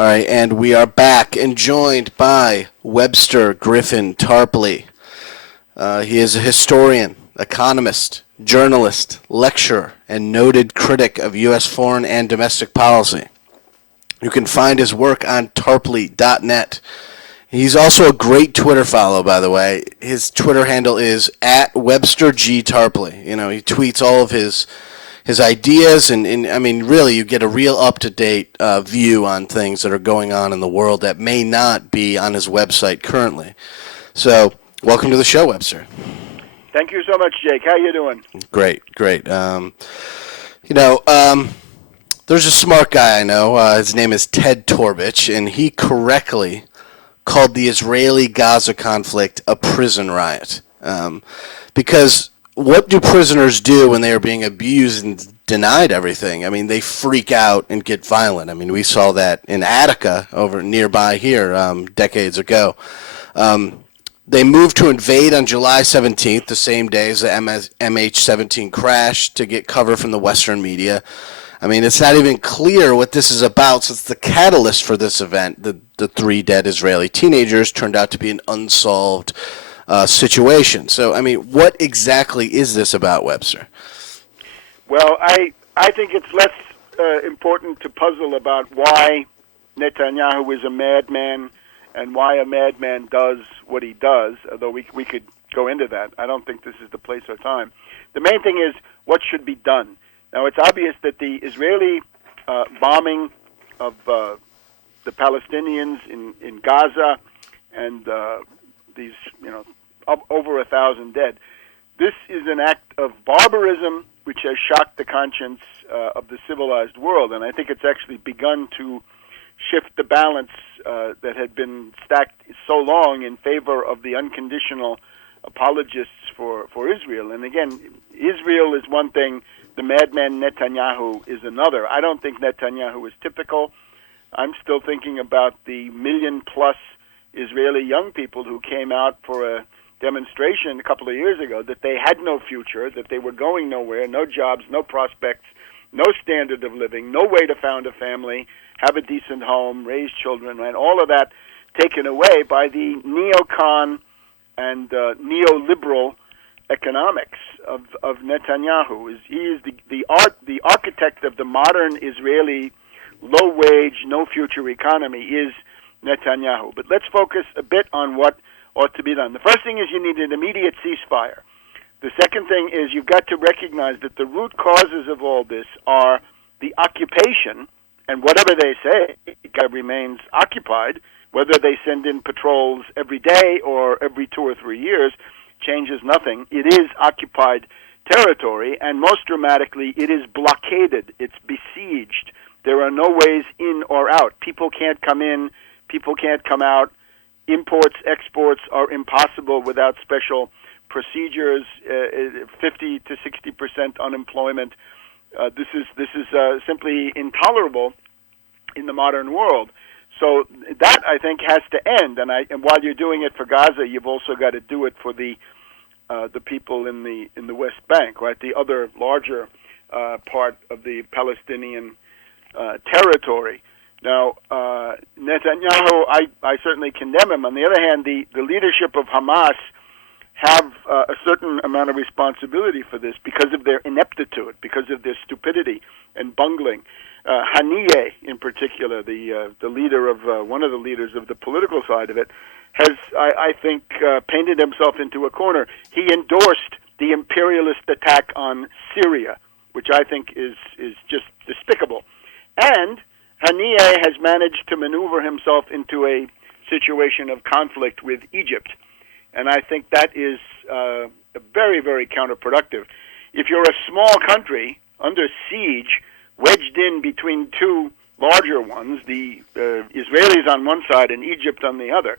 All right, and we are back and joined by Webster Tarpley. He is a historian, economist, journalist, lecturer, and noted critic of U.S. foreign and domestic policy. You can find his work on tarpley.net. He's also a great Twitter follow, by the way. His Twitter handle is at Webster G. Tarpley. You know, he tweets all of his ideas, and I mean, really, you get a real up-to-date view on things that are going on in the world that may not be on his website currently. So, welcome to the show, Webster. Thank you so much, Jake. How you doing? Great. There's a smart guy I know. His name is Ted Torbich, and he correctly called the Israeli-Gaza conflict a prison riot. Because what do prisoners do when they are being abused and denied everything? I mean, they freak out and get violent. I mean, we saw that in Attica over nearby here decades ago. They moved to invade on July 17th, the same day as the MH17 crash, to get cover from the Western media. I mean, it's not even clear what this is about, since the catalyst for this event, the 3 dead Israeli teenagers, turned out to be an unsolved situation. So, I mean, what exactly is this about, Webster? Well, I think it's less important to puzzle about why Netanyahu is a madman and why a madman does what he does, although we could go into that. I don't think this is the place or time. The main thing is what should be done. Now, it's obvious that the Israeli bombing of the Palestinians in Gaza and these, over 1,000 dead, this is an act of barbarism which has shocked the conscience of the civilized world, and I think it's actually begun to shift the balance that had been stacked so long in favor of the unconditional apologists for Israel. And again, Israel is one thing, the madman Netanyahu is another. I don't think Netanyahu is typical. I'm still thinking about the 1 million-plus Israeli young people who came out for a demonstration a couple of years ago that they had no future, that they were going nowhere, no jobs, no prospects, no standard of living, no way to found a family, have a decent home, raise children, right? All of that taken away by the neocon and neoliberal economics of Netanyahu. He is the architect of the modern Israeli low-wage, no-future economy is Netanyahu. But let's focus a bit on what ought to be done. The first thing is you need an immediate ceasefire. The second thing is you've got to recognize that the root causes of all this are the occupation, and whatever they say, it remains occupied. Whether they send in patrols every day or every 2 or 3 years changes nothing. It is occupied territory, and most dramatically, it is blockaded. It's besieged. There are no ways in or out. People can't come in. People can't come out. Imports, exports are impossible without special procedures. 50 to 60% unemployment. This is simply intolerable in the modern world. So that, I think, has to end. And while you're doing it for Gaza, you've also got to do it for the people in the West Bank, right? The other larger part of the Palestinian territory. Now, Netanyahu, I certainly condemn him. On the other hand, the leadership of Hamas have a certain amount of responsibility for this because of their ineptitude, because of their stupidity and bungling. Haniyeh, in particular, the leader of one of the leaders of the political side of it, has, I think, painted himself into a corner. He endorsed the imperialist attack on Syria, which I think is just despicable. And Haniyeh has managed to maneuver himself into a situation of conflict with Egypt. And I think that is very, very counterproductive. If you're a small country under siege, wedged in between 2 larger ones, the Israelis on one side and Egypt on the other,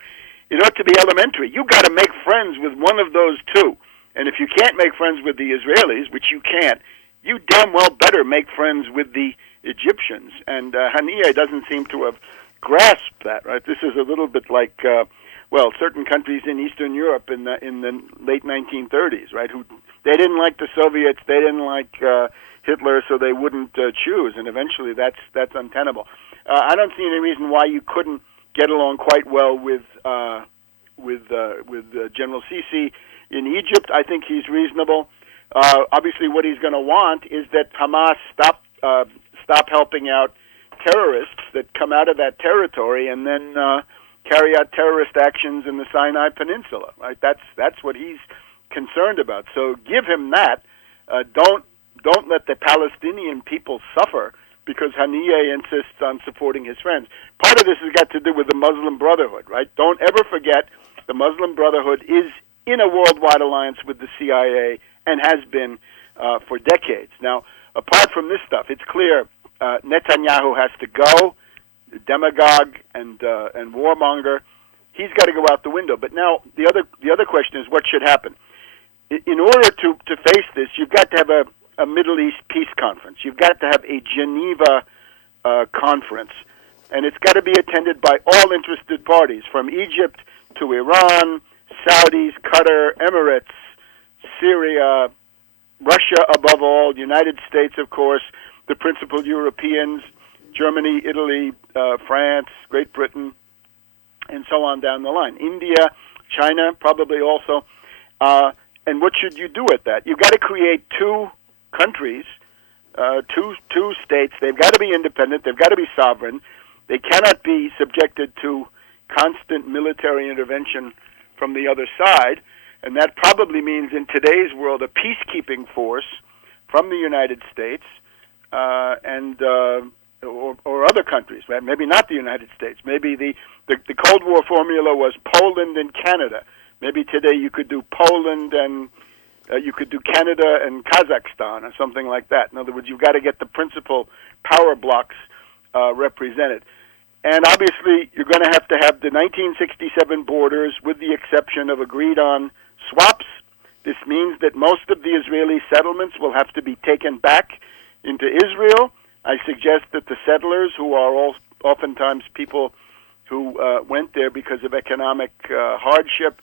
it ought to be elementary. You've got to make friends with one of those 2. And if you can't make friends with the Israelis, which you can't, you damn well better make friends with the Egyptians. And Haniyeh doesn't seem to have grasped that, right? This is a little bit like, certain countries in Eastern Europe in the late 1930s, right? Who they didn't like the Soviets, they didn't like Hitler, so they wouldn't choose, and eventually that's untenable. I don't see any reason why you couldn't get along quite well with General Sisi in Egypt. I think he's reasonable. Obviously, what he's going to want is that Hamas stop helping out terrorists that come out of that territory and then carry out terrorist actions in the Sinai Peninsula. Right? That's what he's concerned about. So give him that. Don't let the Palestinian people suffer because Haniyeh insists on supporting his friends. Part of this has got to do with the Muslim Brotherhood, right? Don't ever forget the Muslim Brotherhood is in a worldwide alliance with the CIA and has been for decades. Now, apart from this stuff, it's clear Netanyahu has to go, the demagogue and warmonger. He's got to go out the window. But now the other question is what should happen? In order to face this, you've got to have a Middle East peace conference. You've got to have a Geneva conference, and it's got to be attended by all interested parties, from Egypt to Iran, Saudis, Qatar, Emirates, Syria, Russia above all, United States, of course, the principal Europeans, Germany, Italy, France, Great Britain, and so on down the line. India, China, probably also. And what should you do with that? You've got to create two countries, two states. They've got to be independent. They've got to be sovereign. They cannot be subjected to constant military intervention from the other side. And that probably means in today's world a peacekeeping force from the United States or other countries. Right? Maybe not the United States. Maybe the Cold War formula was Poland and Canada. Maybe today you could do Poland and you could do Canada and Kazakhstan or something like that. In other words, you've got to get the principal power blocks represented. And obviously, you're going to have the 1967 borders with the exception of agreed-on swaps. This means that most of the Israeli settlements will have to be taken back into Israel. I suggest that the settlers, who are oftentimes people who went there because of economic hardship,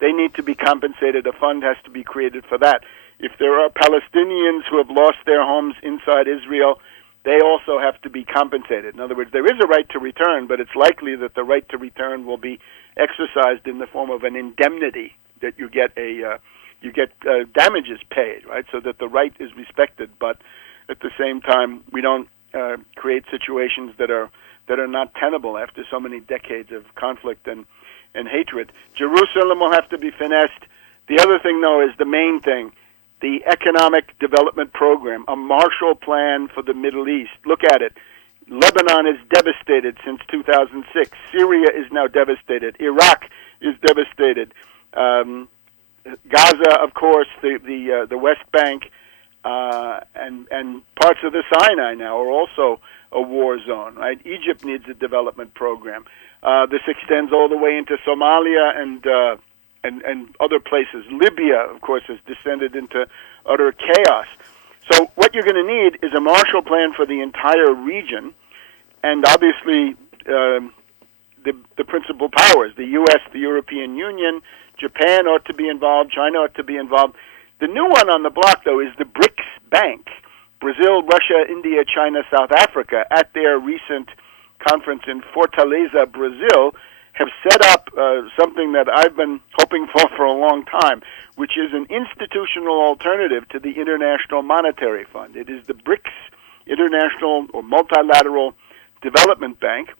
they need to be compensated. A fund has to be created for that. If there are Palestinians who have lost their homes inside Israel, they also have to be compensated. In other words, there is a right to return, but it's likely that the right to return will be exercised in the form of an indemnity, that you get damages paid, right, so that the right is respected. But at the same time, we don't create situations that are not tenable after so many decades of conflict and hatred. Jerusalem will have to be finessed. The other thing, though, is the main thing. The economic development program, a Marshall Plan for the Middle East. Look at it. Lebanon is devastated since 2006. Syria is now devastated. Iraq is devastated. Gaza, of course, the West Bank, and parts of the Sinai now are also a war zone. Right? Egypt needs a development program. This extends all the way into Somalia and other places. Libya, of course, has descended into utter chaos. So what you're going to need is a Marshall Plan for the entire region, and obviously the principal powers, the U.S., the European Union, Japan ought to be involved, China ought to be involved. The new one on the block, though, is the BRICS Bank, Brazil, Russia, India, China, South Africa, at their recent conference in Fortaleza, Brazil, have set up something that I've been hoping for a long time, which is an institutional alternative to the International Monetary Fund. It is the BRICS International or Multilateral Development Bank,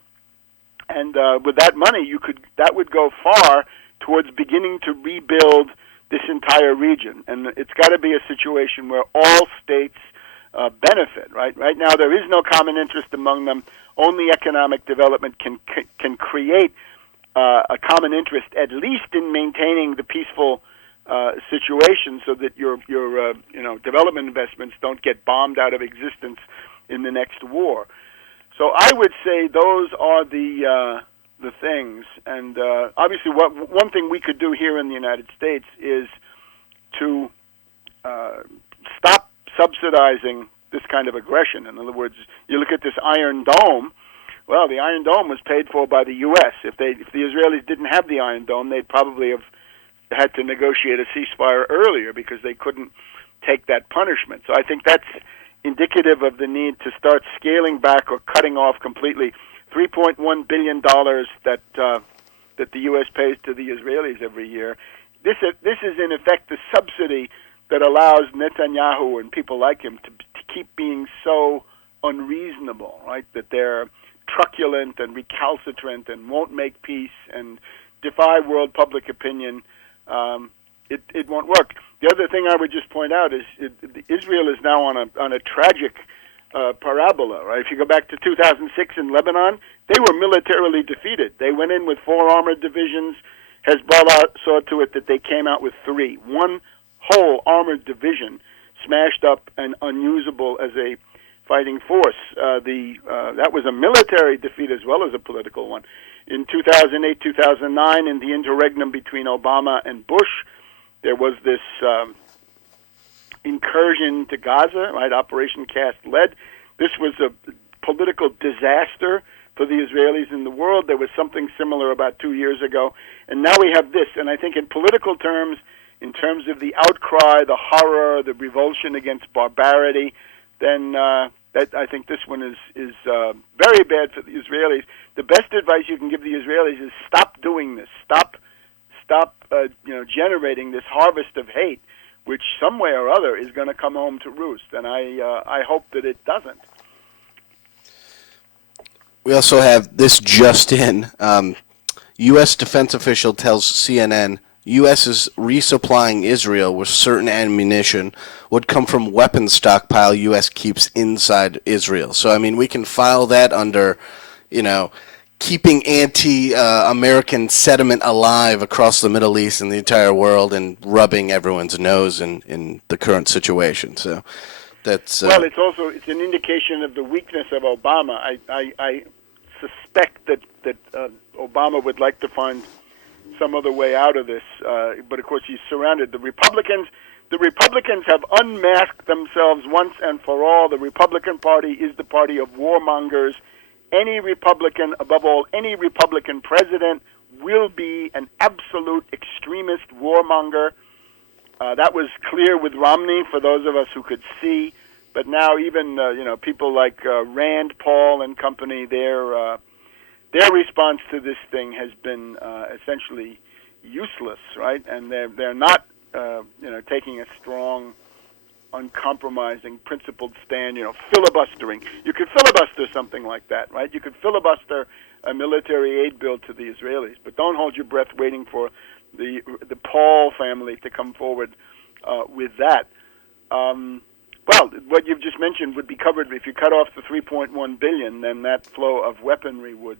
and with that money, that would go far towards beginning to rebuild this entire region. And it's got to be a situation where all states benefit. Right now, there is no common interest among them. Only economic development can create a common interest, at least in maintaining the peaceful situation, so that your development investments don't get bombed out of existence in the next war. So I would say those are the things. And obviously, one thing we could do here in the United States is to stop subsidizing this kind of aggression. In other words, you look at this Iron Dome. Well, the Iron Dome was paid for by the U.S. If the Israelis didn't have the Iron Dome, they'd probably have had to negotiate a ceasefire earlier because they couldn't take that punishment. So I think that's indicative of the need to start scaling back or cutting off completely $3.1 billion that the U.S. pays to the Israelis every year. This is in effect the subsidy that allows Netanyahu and people like him to keep being so unreasonable, right? That they're truculent and recalcitrant and won't make peace and defy world public opinion. It won't work. The other thing I would just point out is Israel is now on a tragic parabola, right? If you go back to 2006 in Lebanon, they were militarily defeated. They went in with 4 armored divisions. Hezbollah saw to it that they came out with 3. One whole armored division smashed up and unusable as a fighting force. That was a military defeat as well as a political one. In 2008, 2009, in the interregnum between Obama and Bush, there was this incursion to Gaza, right? Operation Cast Lead. This was a political disaster for the Israelis in the world. There was something similar about 2 years ago. And now we have this. And I think in political terms, in terms of the outcry, the horror, the revulsion against barbarity, then I think this one is very bad for the Israelis. The best advice you can give the Israelis is stop doing this. Stop generating this harvest of hate, which some way or other is going to come home to roost. And I hope that it doesn't. We also have this just in. U.S. defense official tells CNN U.S. is resupplying Israel with certain ammunition would come from weapons stockpile U.S. keeps inside Israel. So, I mean, we can file that under, keeping anti-American sentiment alive across the Middle East and the entire world and rubbing everyone's nose in the current situation. So that's... Well, it's an indication of the weakness of Obama. I suspect that Obama would like to find some other way out of this, but of course he's surrounded. The Republicans have unmasked themselves once and for all. The Republican Party is the party of warmongers. Any Republican, above all, any Republican president will be an absolute extremist warmonger. That was clear with Romney, for those of us who could see. But now even people like Rand Paul and company, their response to this thing has been essentially useless, right? And they're not taking a strong, uncompromising, principled stand. Filibustering. You could filibuster something like that, right? You could filibuster a military aid bill to the Israelis, but don't hold your breath waiting for the Paul family to come forward with that. Well, what you've just mentioned would be covered if you cut off the $3.1 billion. Then that flow of weaponry would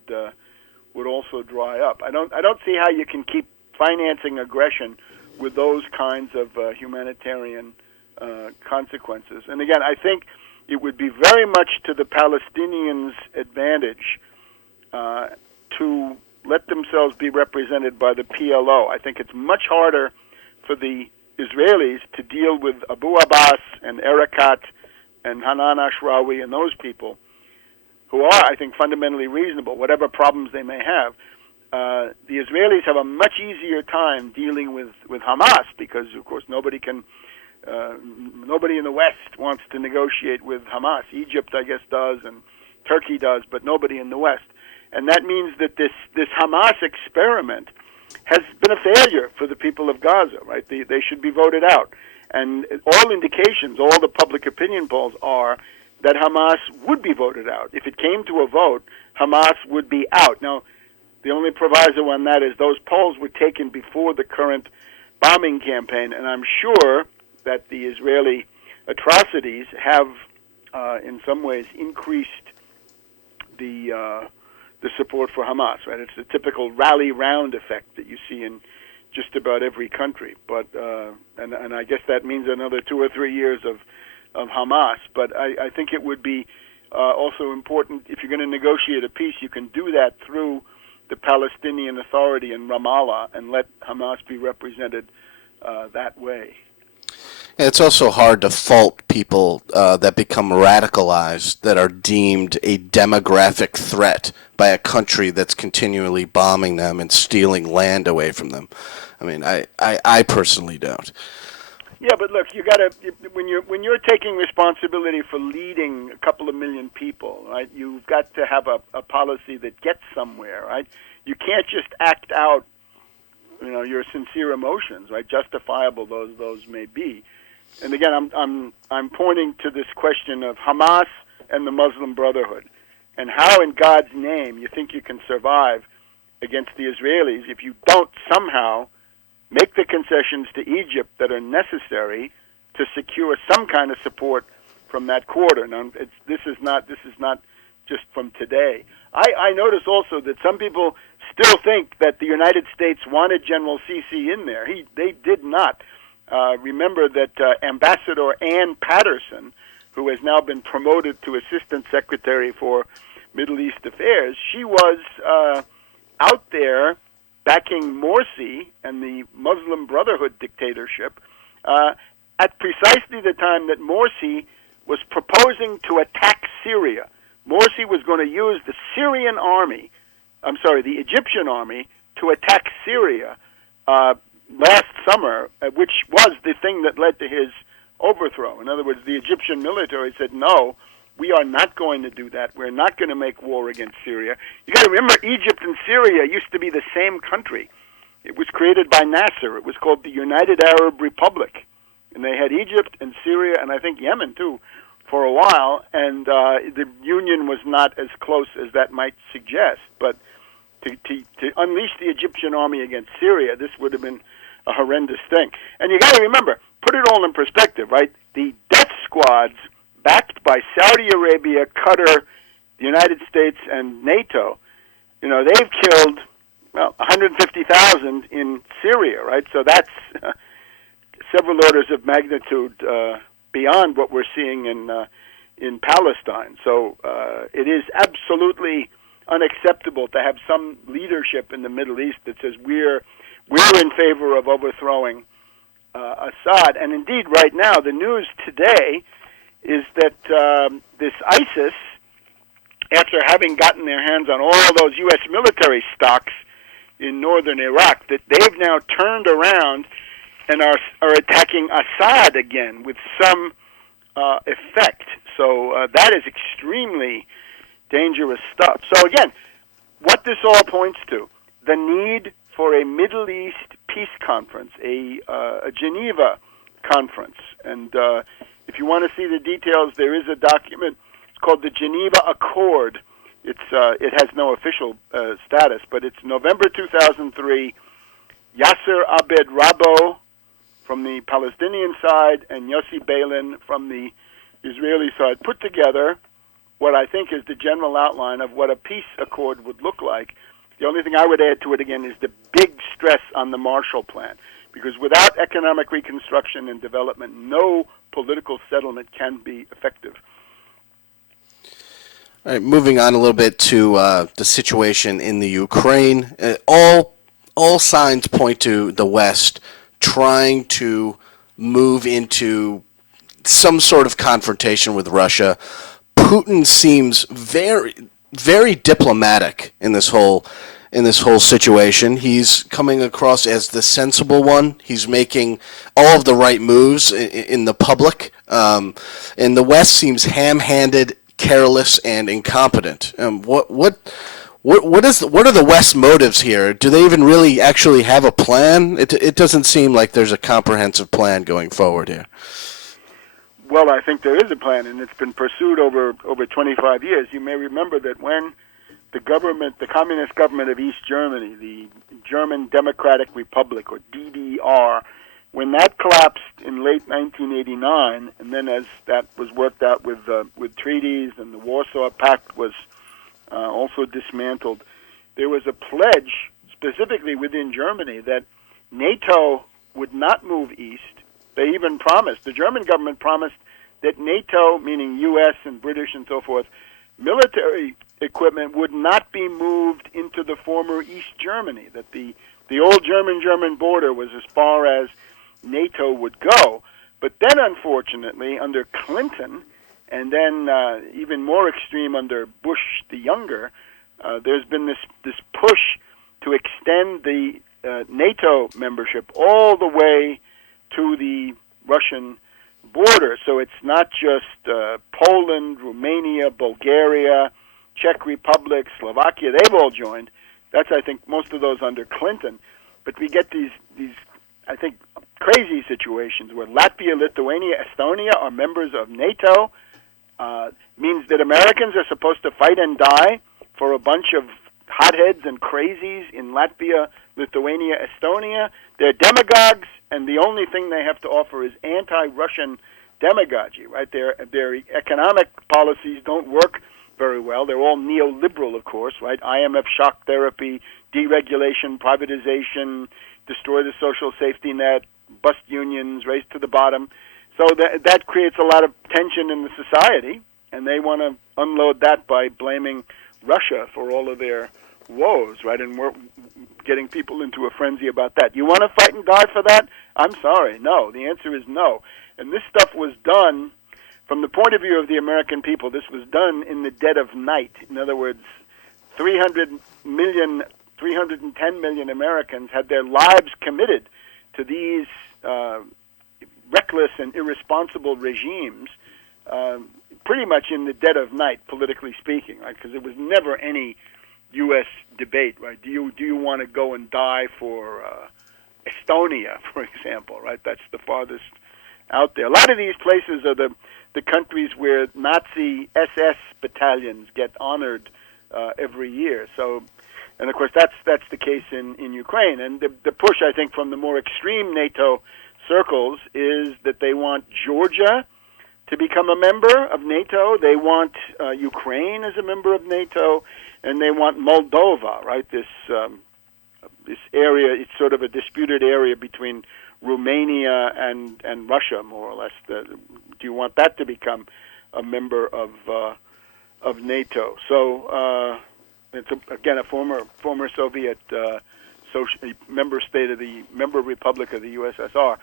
also dry up. I don't see how you can keep financing aggression with those kinds of humanitarian consequences. And again, I think it would be very much to the Palestinians' advantage to let themselves be represented by the PLO. I think it's much harder for the Israelis to deal with Abu Abbas and Erekat and Hanan Ashrawi and those people who are, I think, fundamentally reasonable, whatever problems they may have. The Israelis have a much easier time dealing with Hamas because, of course, nobody in the West wants to negotiate with Hamas. Egypt, I guess, does, and Turkey does, but nobody in the West. And that means that this Hamas experiment has been a failure for the people of Gaza, right? They should be voted out. And all indications, all the public opinion polls are that Hamas would be voted out. If it came to a vote, Hamas would be out. Now, the only proviso on that is those polls were taken before the current bombing campaign, and I'm sure that the Israeli atrocities have, in some ways, increased the support for Hamas, right? It's the typical rally round effect that you see in just about every country. But and I guess that means another 2 or 3 years of Hamas. But I think it would be also important, if you're going to negotiate a peace, you can do that through the Palestinian Authority in Ramallah and let Hamas be represented that way. And it's also hard to fault people that become radicalized that are deemed a demographic threat by a country that's continually bombing them and stealing land away from them. I mean, I personally don't. Yeah, but look, when you're taking responsibility for leading a couple of million people, right? You've got to have a policy that gets somewhere, right? You can't just act out, your sincere emotions, right? Justifiable those may be. And again, I'm pointing to this question of Hamas and the Muslim Brotherhood, and how in God's name you think you can survive against the Israelis if you don't somehow make the concessions to Egypt that are necessary to secure some kind of support from that quarter. Now, this is not just from today. I notice also that some people still think that the United States wanted General Sisi in there. They did not. Remember that Ambassador Ann Patterson, who has now been promoted to Assistant Secretary for Middle East Affairs, she was out there backing Morsi and the Muslim Brotherhood dictatorship at precisely the time that Morsi was proposing to attack Syria. Morsi was going to use the Egyptian army to attack Syria last summer, which was the thing that led to his overthrow. In other words, the Egyptian military said, no, we are not going to do that. We're not going to make war against Syria. You got to remember, Egypt and Syria used to be the same country. It was created by Nasser. It was called the United Arab Republic. And they had Egypt and Syria, and I think Yemen, too, for a while. And the union was not as close as that might suggest. But to unleash the Egyptian army against Syria, this would have been a horrendous thing. And you got to remember, put it all in perspective, right? The death squads backed by Saudi Arabia, Qatar, the United States, and NATO, they've killed, 150,000 in Syria, right? So that's several orders of magnitude beyond what we're seeing in Palestine. So it is absolutely unacceptable to have some leadership in the Middle East that says we're in favor of overthrowing Assad. And indeed, right now, the news today is that this ISIS, after having gotten their hands on all those U.S. military stocks in northern Iraq, that they've now turned around and are attacking Assad again with some effect. So that is extremely dangerous stuff. So again, what this all points to, the need for a Middle East peace conference, a Geneva conference. And if you want to see the details, there is a document. It's called the Geneva Accord. It has no official status, but it's November 2003. Yasser Abed Rabo from the Palestinian side and Yossi Beilin from the Israeli side put together what I think is the general outline of what a peace accord would look like. The only thing I would add to it, again, is the big stress on the Marshall Plan. Because without economic reconstruction and development, no political settlement can be effective. All right, moving on a little bit to the situation in the Ukraine. All signs point to the West trying to move into some sort of confrontation with Russia. Putin seems very, very diplomatic in this whole situation. He's coming across as the sensible one. He's making all of the right moves in the public, and the West seems ham-handed, careless, and incompetent. What are the West's motives here? Do they even really actually have a plan? It doesn't seem like there's a comprehensive plan going forward here. Well, I think there is a plan, and it's been pursued over 25 years. You may remember that when the communist government of East Germany, the German Democratic Republic, or DDR, when that collapsed in late 1989, and then as that was worked out with treaties and the Warsaw Pact was also dismantled, there was a pledge specifically within Germany that NATO would not move east. They even promised, the German government promised that NATO, meaning U.S. and British and so forth, military equipment would not be moved into the former East Germany, that the old German border was as far as NATO would go. But then, unfortunately, under Clinton, and then even more extreme under Bush the Younger, there's been this push to extend the NATO membership all the way to the Russian border. So it's not just Poland, Romania, Bulgaria, Czech Republic, Slovakia. They've all joined. That's, I think, most of those under Clinton. But we get these I think, crazy situations where Latvia, Lithuania, Estonia are members of NATO. Means that Americans are supposed to fight and die for a bunch of hotheads and crazies in Latvia, Lithuania, Estonia. They're demagogues, and the only thing they have to offer is anti-Russian demagogy, right? Their economic policies don't work very well. They're all neoliberal, of course, right? IMF shock therapy, deregulation, privatization, destroy the social safety net, bust unions, race to the bottom. So that creates a lot of tension in the society, and they want to unload that by blaming Russia for all of their woes, right? And we're getting people into a frenzy about that. You want to fight and die for that? I'm sorry, no. The answer is no. And this stuff was done, from the point of view of the American people, this was done in the dead of night. In other words, 310 million Americans had their lives committed to these reckless and irresponsible regimes, pretty much in the dead of night, politically speaking, right? Because there was never any U.S. debate, right? Do you want to go and die for Estonia, for example, right? That's the farthest out there. A lot of these places are the countries where Nazi SS battalions get honored every year. So, and of course, that's the case in Ukraine. And the push, I think, from the more extreme NATO circles is that they want Georgia to become a member of NATO. They want Ukraine as a member of NATO, and they want Moldova, right? This area, it's sort of a disputed area between Romania and Russia, more or less. Do you want that to become a member of NATO? So it's again a former Soviet member republic of the USSR.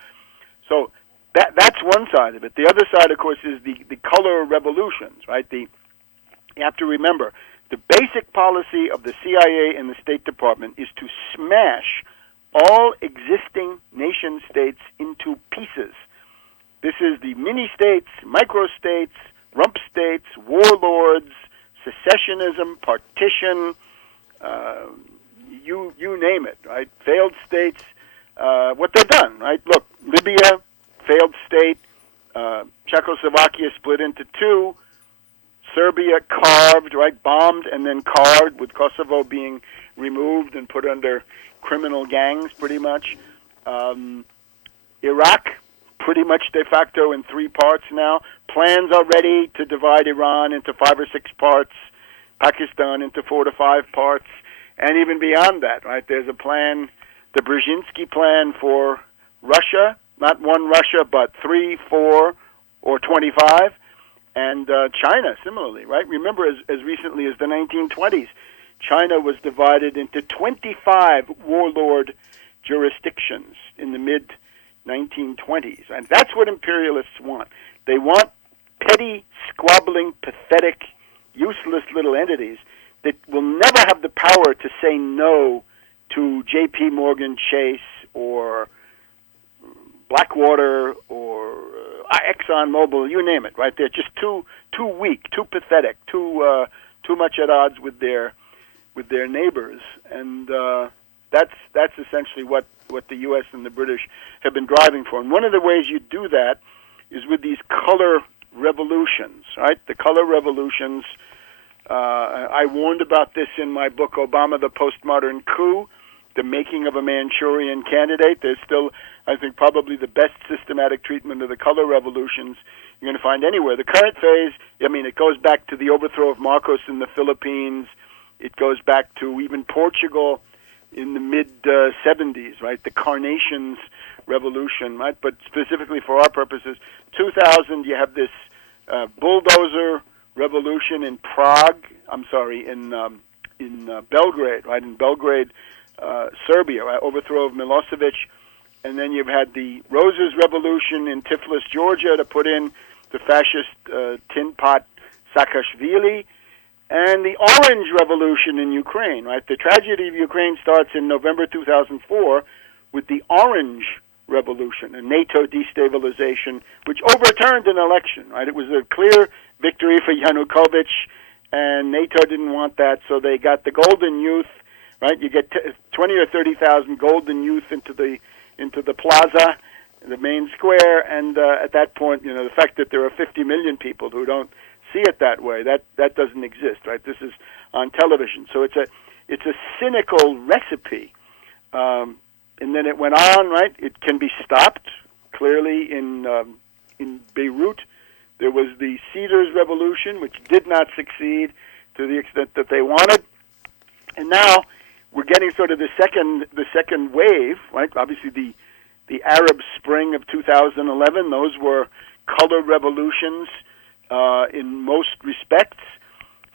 So that's one side of it. The other side, of course, is the color revolutions, right? You have to remember, the basic policy of the CIA and the State Department is to smash all existing nation states into pieces. This is the mini-states, micro-states, rump states, warlords, secessionism, partition, you name it, right? Failed states, what they've done, right? Look, Libya, failed state, Czechoslovakia split into two, Serbia carved, right, bombed and then carved, with Kosovo being removed and put under criminal gangs, pretty much. Iraq, pretty much de facto in three parts now. Plans are ready to divide Iran into 5 or 6 parts, Pakistan into 4 to 5 parts, and even beyond that, right? There's a plan, the Brzezinski plan for Russia, not one Russia, but 3, 4, or 25. And China, similarly, right? Remember, as recently as the 1920s, China was divided into 25 warlord jurisdictions in the mid-1920s. And that's what imperialists want. They want petty, squabbling, pathetic, useless little entities that will never have the power to say no to J.P. Morgan Chase or Blackwater or ExxonMobil, you name it, right? They're just too weak, too pathetic, too much at odds with their neighbors, and that's essentially what the U.S. and the British have been driving for. And one of the ways you do that is with these color revolutions, right? The color revolutions. I warned about this in my book, Obama: The Postmodern Coup, The Making of a Manchurian Candidate. There's still, I think, probably the best systematic treatment of the color revolutions you're going to find anywhere. The current phase, I mean, it goes back to the overthrow of Marcos in the Philippines. It goes back to even Portugal in the mid-'70s, right? The Carnations Revolution, right? But specifically for our purposes, 2000, you have this bulldozer revolution in Belgrade, right? In Belgrade, Serbia, right? Overthrow of Milosevic. And then you've had the Roses Revolution in Tiflis, Georgia, to put in the fascist tin pot Saakashvili. And the Orange Revolution in Ukraine, right? The tragedy of Ukraine starts in November 2004 with the Orange revolution, a NATO destabilization, which overturned an election. Right, it was a clear victory for Yanukovych, and NATO didn't want that, so they got the Golden Youth. Right, you get 20 or 30,000 Golden Youth into the plaza, the main square, and at that point, the fact that there are 50 million people who don't see it that way, that doesn't exist. Right, this is on television, so it's a cynical recipe. And then it went on, right? It can be stopped. Clearly, in Beirut, there was the Cedars Revolution, which did not succeed to the extent that they wanted. And now we're getting sort of the second wave, right? Obviously, the Arab Spring of 2011; those were color revolutions in most respects.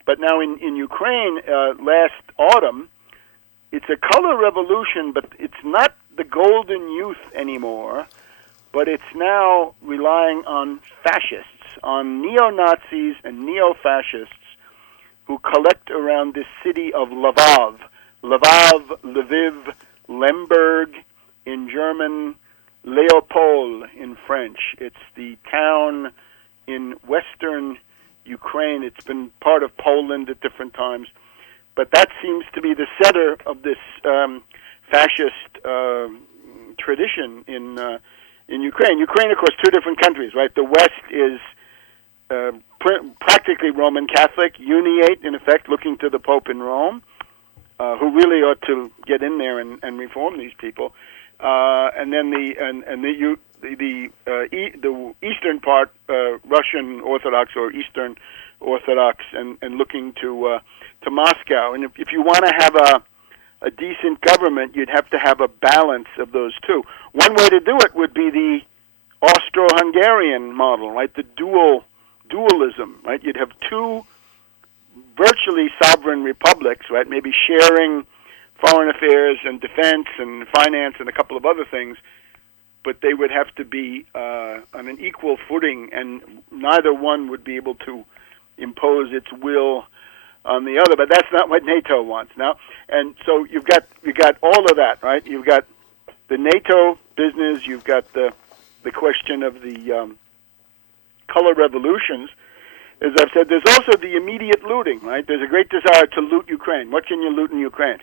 But now in Ukraine, last autumn, it's a color revolution, but it's not the Golden Youth anymore, but it's now relying on fascists, on neo-Nazis and neo-fascists who collect around this city of Lvov, Lviv, Lemberg in German, Leopold in French. It's the town in western Ukraine. It's been part of Poland at different times. But that seems to be the center of this fascist tradition in Ukraine. Ukraine, of course, two different countries, right? The West is practically Roman Catholic, uniate in effect, looking to the Pope in Rome, who really ought to get in there and reform these people. And then the eastern part, Russian Orthodox or Eastern Orthodox, and looking to Moscow. And if you want to have a decent government, you'd have to have a balance of those two. One way to do it would be the Austro-Hungarian model, right? The dualism, right? You'd have two virtually sovereign republics, right? Maybe sharing foreign affairs and defense and finance and a couple of other things, but they would have to be on an equal footing, and neither one would be able to impose its will on the other. But that's not what NATO wants now. And so you've got all of that, right? You've got the NATO business. You've got the question of the color revolutions. As I've said, there's also the immediate looting, right? There's a great desire to loot Ukraine. What can you loot in Ukraine?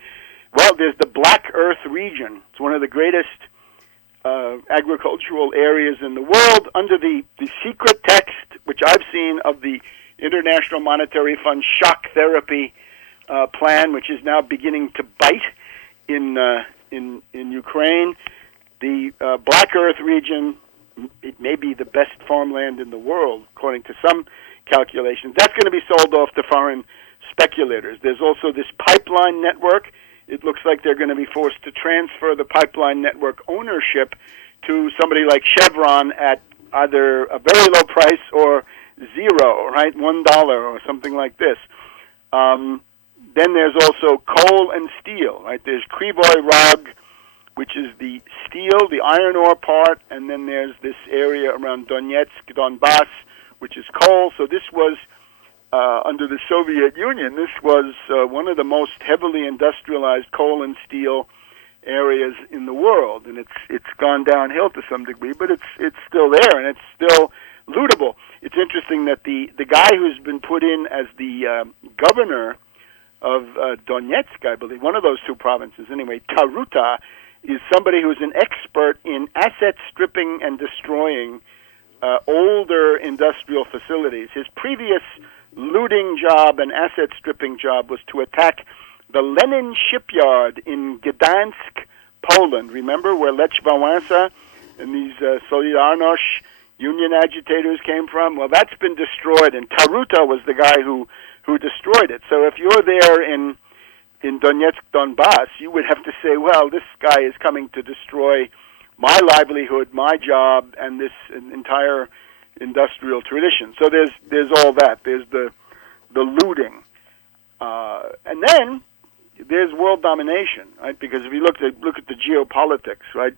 Well, there's the Black Earth region. It's one of the greatest agricultural areas in the world under the secret text, which I've seen, of the International Monetary Fund shock therapy plan, which is now beginning to bite in Ukraine. The Black Earth region, it may be the best farmland in the world, according to some calculations. That's going to be sold off to foreign speculators. There's also this pipeline network. It looks like they're going to be forced to transfer the pipeline network ownership to somebody like Chevron at either a very low price or zero, right? $1 or something like this. Then there's also coal and steel, right? There's Krivoy Rog, which is the steel, the iron ore part, and then there's this area around Donetsk, Donbass, which is coal. So this was, under the Soviet Union, this was one of the most heavily industrialized coal and steel areas in the world, and it's gone downhill to some degree, but it's still there, and it's still lootable. It's interesting that the guy who's been put in as the governor of Donetsk, I believe, one of those two provinces anyway, Taruta, is somebody who's an expert in asset stripping and destroying older industrial facilities. His previous looting job and asset stripping job was to attack the Lenin shipyard in Gdansk, Poland. Remember where Lech Wałęsa and these Solidarność union agitators came from? Well, that's been destroyed, and Taruta was the guy who destroyed it. So if you're there in Donetsk, Donbass, you would have to say, well, this guy is coming to destroy my livelihood, my job, and this entire industrial tradition. So there's all that. There's the looting, and then there's world domination, right? Because if you look at the geopolitics, right,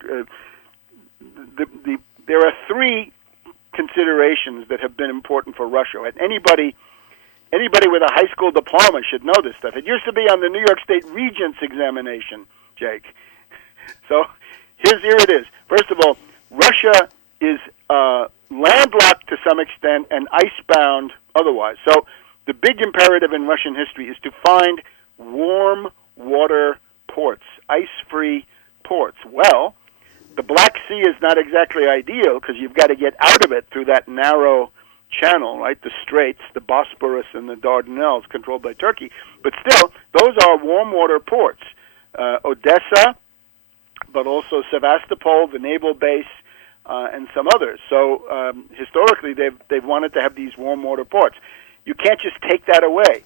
there are three considerations that have been important for Russia. Right? Anybody with a high school diploma should know this stuff. It used to be on the New York State Regents examination, Jake. So Here it is. First of all, Russia is landlocked to some extent and icebound otherwise. So the big imperative in Russian history is to find warm water ports, ice-free ports. Well, the Black Sea is not exactly ideal because you've got to get out of it through that narrow channel, right? The Straits, the Bosporus, and the Dardanelles, controlled by Turkey. But still, those are warm water ports. Odessa, but also Sevastopol, the naval base, and some others. So historically, they've wanted to have these warm water ports. You can't just take that away.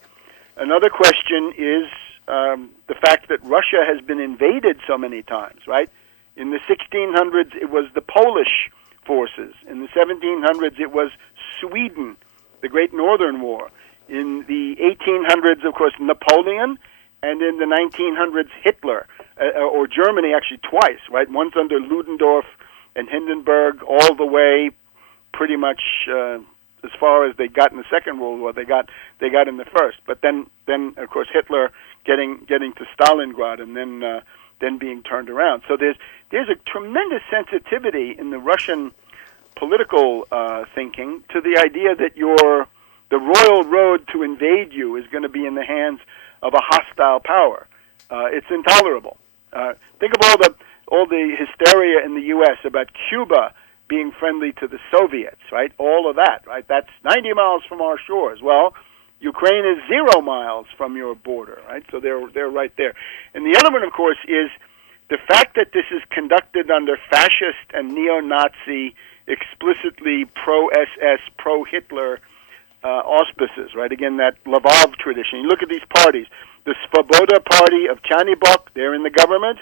Another question is the fact that Russia has been invaded so many times, right? In the 1600s, it was the Polish forces. In the 1700s, it was Sweden, the Great Northern War. In the 1800s, of course, Napoleon, and in the 1900s, Hitler, or Germany actually twice, right? Once under Ludendorff and Hindenburg, all the way pretty much as far as they got in the Second World War, they got in the first. But then of course Hitler getting to Stalingrad and then being turned around. So there's a tremendous sensitivity in the Russian political thinking to the idea that the royal road to invade you is going to be in the hands of a hostile power. It's intolerable. Think of all the hysteria in the U.S. about Cuba being friendly to the Soviets, right? All of that, right? That's 90 miles from our shores. Well, Ukraine is 0 miles from your border, right? So they're right there. And the other one, of course, is the fact that this is conducted under fascist and neo-Nazi, explicitly pro-SS, pro-Hitler auspices, right? Again, that Lvov tradition. You look at these parties. The Svoboda Party of Chanibok, they're in the government.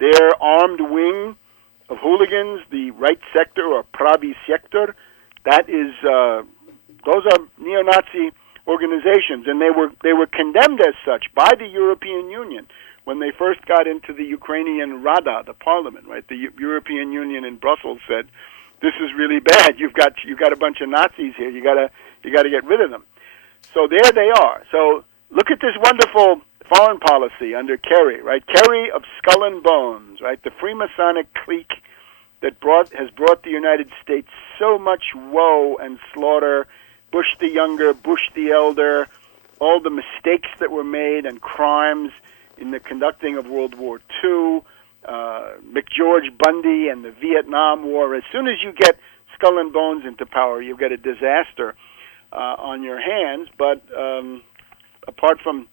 Their armed wing of hooligans, the right sector or Pravi sector, that is, those are neo-Nazi organizations, and they were condemned as such by the European Union when they first got into the Ukrainian Rada, the parliament, right? The European Union in Brussels said, "This is really bad. You've got a bunch of Nazis here. You gotta get rid of them." So there they are. So look at this wonderful foreign policy under Kerry, right? Kerry of Skull and Bones, right? The Freemasonic clique that has brought the United States so much woe and slaughter. Bush the Younger, Bush the Elder, all the mistakes that were made and crimes in the conducting of World War II, McGeorge Bundy and the Vietnam War. As soon as you get Skull and Bones into power, you've got a disaster on your hands. But apart from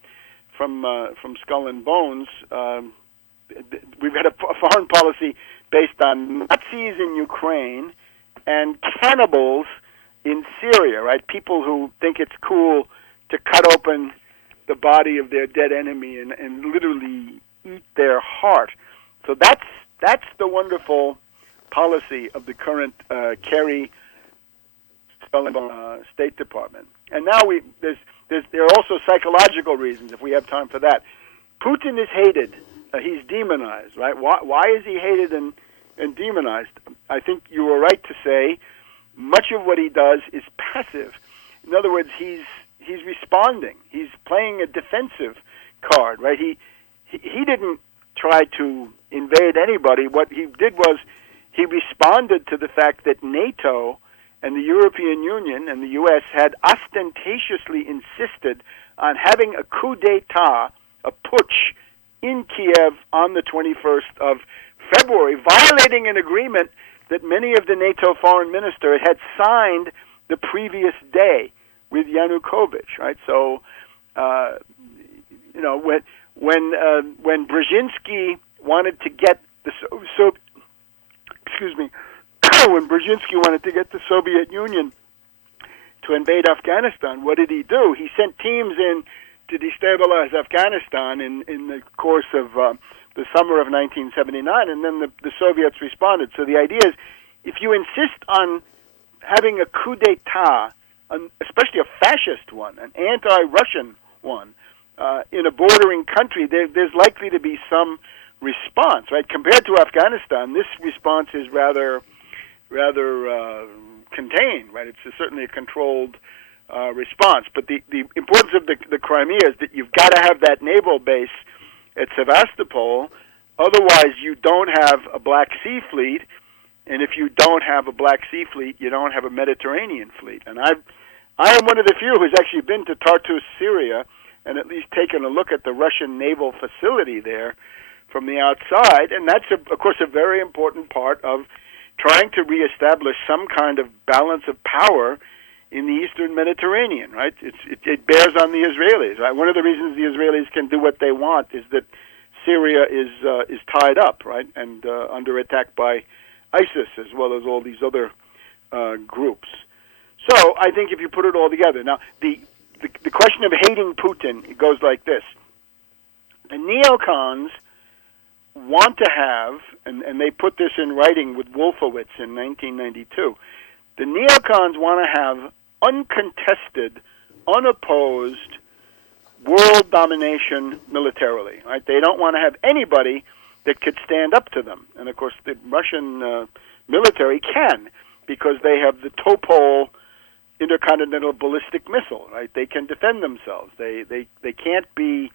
Skull and Bones, we've had a foreign policy based on Nazis in Ukraine and cannibals in Syria, right? People who think it's cool to cut open the body of their dead enemy and literally eat their heart. So that's the wonderful policy of the current Kerry State Department. And now there are also psychological reasons, if we have time for that. Putin is hated. He's demonized, right? Why is he hated and demonized? I think you were right to say much of what he does is passive. In other words, he's responding. He's playing a defensive card, right? He didn't try to invade anybody. What he did was he responded to the fact that NATO and the European Union and the U.S. had ostentatiously insisted on having a coup d'etat, a putsch, in Kiev on the 21st of February, violating an agreement that many of the NATO foreign ministers had signed the previous day with Yanukovych, right? So, when Brzezinski wanted to get when Brzezinski wanted to get the Soviet Union to invade Afghanistan, what did he do? He sent teams in to destabilize Afghanistan in the course of the summer of 1979, and then the Soviets responded. So the idea is, if you insist on having a coup d'etat, especially a fascist one, an anti-Russian one, in a bordering country, there's likely to be some response, right? Compared to Afghanistan, this response is rather contained, right? It's certainly a controlled response. But the importance of the Crimea is that you've got to have that naval base at Sevastopol Otherwise, you don't have a Black Sea fleet, and if you don't have a Black Sea fleet, you don't have a Mediterranean fleet. And I am one of the few who's actually been to Tartus, Syria, and at least taken a look at the Russian naval facility there from the outside, and that's, of course, a very important part of trying to reestablish some kind of balance of power in the Eastern Mediterranean, right? It bears on the Israelis, right? One of the reasons the Israelis can do what they want is that Syria is tied up, right, and under attack by ISIS as well as all these other groups. So I think if you put it all together, now the question of hating Putin, it goes like this: the neocons want to have, and they put this in writing with Wolfowitz in 1992. The neocons want to have uncontested, unopposed world domination militarily. Right? They don't want to have anybody that could stand up to them. And of course, the Russian military can, because they have the Topol intercontinental ballistic missile. Right? They can defend themselves. They can't be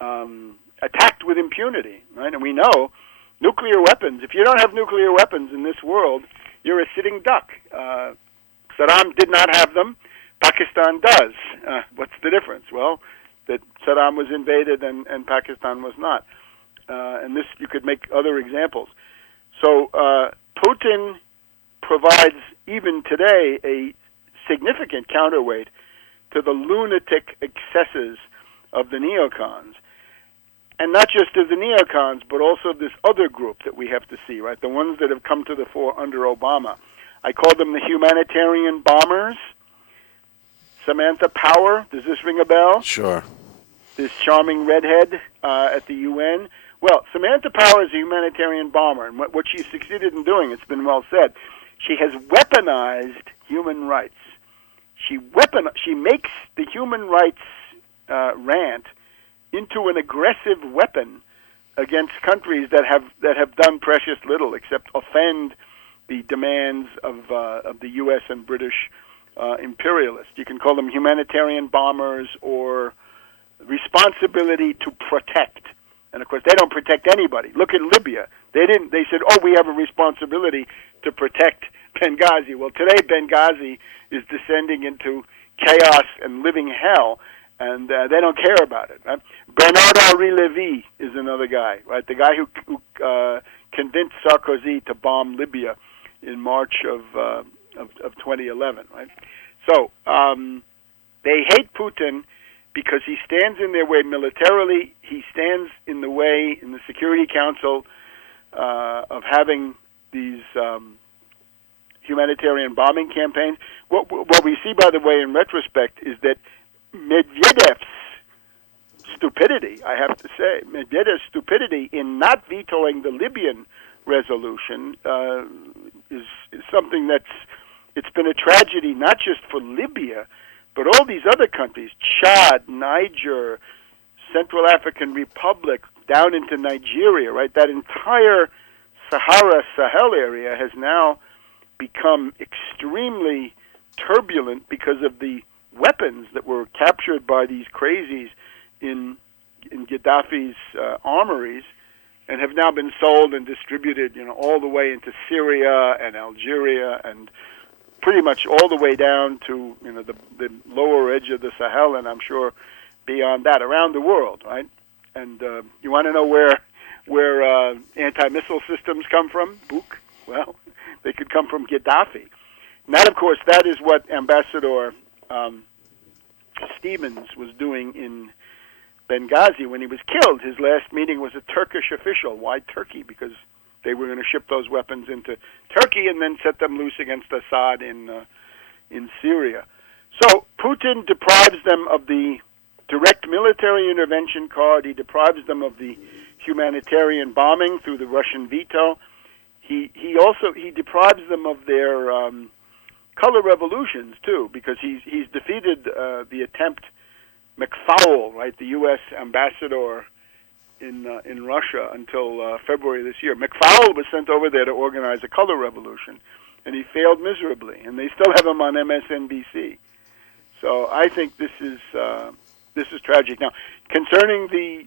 attacked with impunity. Right? And we know nuclear weapons. If you don't have nuclear weapons in this world, you're a sitting duck. Saddam did not have them. Pakistan does. What's the difference? Well, that Saddam was invaded and Pakistan was not. And this, you could make other examples. So Putin provides, even today, a significant counterweight to the lunatic excesses of the neocons. And not just of the neocons, but also this other group that we have to see, right? The ones that have come to the fore under Obama. I call them the humanitarian bombers. Samantha Power, does this ring a bell? Sure. This charming redhead at the UN. Well, Samantha Power is a humanitarian bomber, and what she succeeded in doing, it's been well said, she has weaponized human rights. She makes the human rights rant into an aggressive weapon against countries that have done precious little except offend the demands of the U.S. and British imperialists. You can call them humanitarian bombers or responsibility to protect. And of course, they don't protect anybody. Look at Libya. They didn't. They said, "Oh, we have a responsibility to protect Benghazi." Well, today Benghazi is descending into chaos and living hell, and they don't care about it. Right? Bernard-Henri Lévy is another guy, right? The guy who convinced Sarkozy to bomb Libya in March of 2011, right? So they hate Putin because he stands in their way militarily. He stands in the way in the Security Council of having these humanitarian bombing campaigns. What we see, by the way, in retrospect, is that Medvedev's stupidity, I have to say, Medvedev's stupidity in not vetoing the Libyan resolution is something it's been a tragedy, not just for Libya, but all these other countries, Chad, Niger, Central African Republic, down into Nigeria, right? That entire Sahel area has now become extremely turbulent because of the weapons that were captured by these crazies in Gaddafi's armories and have now been sold and distributed, all the way into Syria and Algeria and pretty much all the way down to the lower edge of the Sahel, and I'm sure beyond that, around the world, right? And you want to know where anti-missile systems come from? Book. Well, they could come from Gaddafi. And that, of course, that is what Ambassador Stevens was doing in Benghazi when he was killed. His last meeting was a Turkish official. Why Turkey? Because they were going to ship those weapons into Turkey and then set them loose against Assad in Syria. So Putin deprives them of the direct military intervention card. He deprives them of the humanitarian bombing through the Russian veto. He deprives them of their color revolutions too, because he's defeated the attempt. McFaul, right, the U.S. ambassador in Russia until February this year. McFaul was sent over there to organize a color revolution, and he failed miserably. And they still have him on MSNBC. So I think this is tragic. Now, concerning the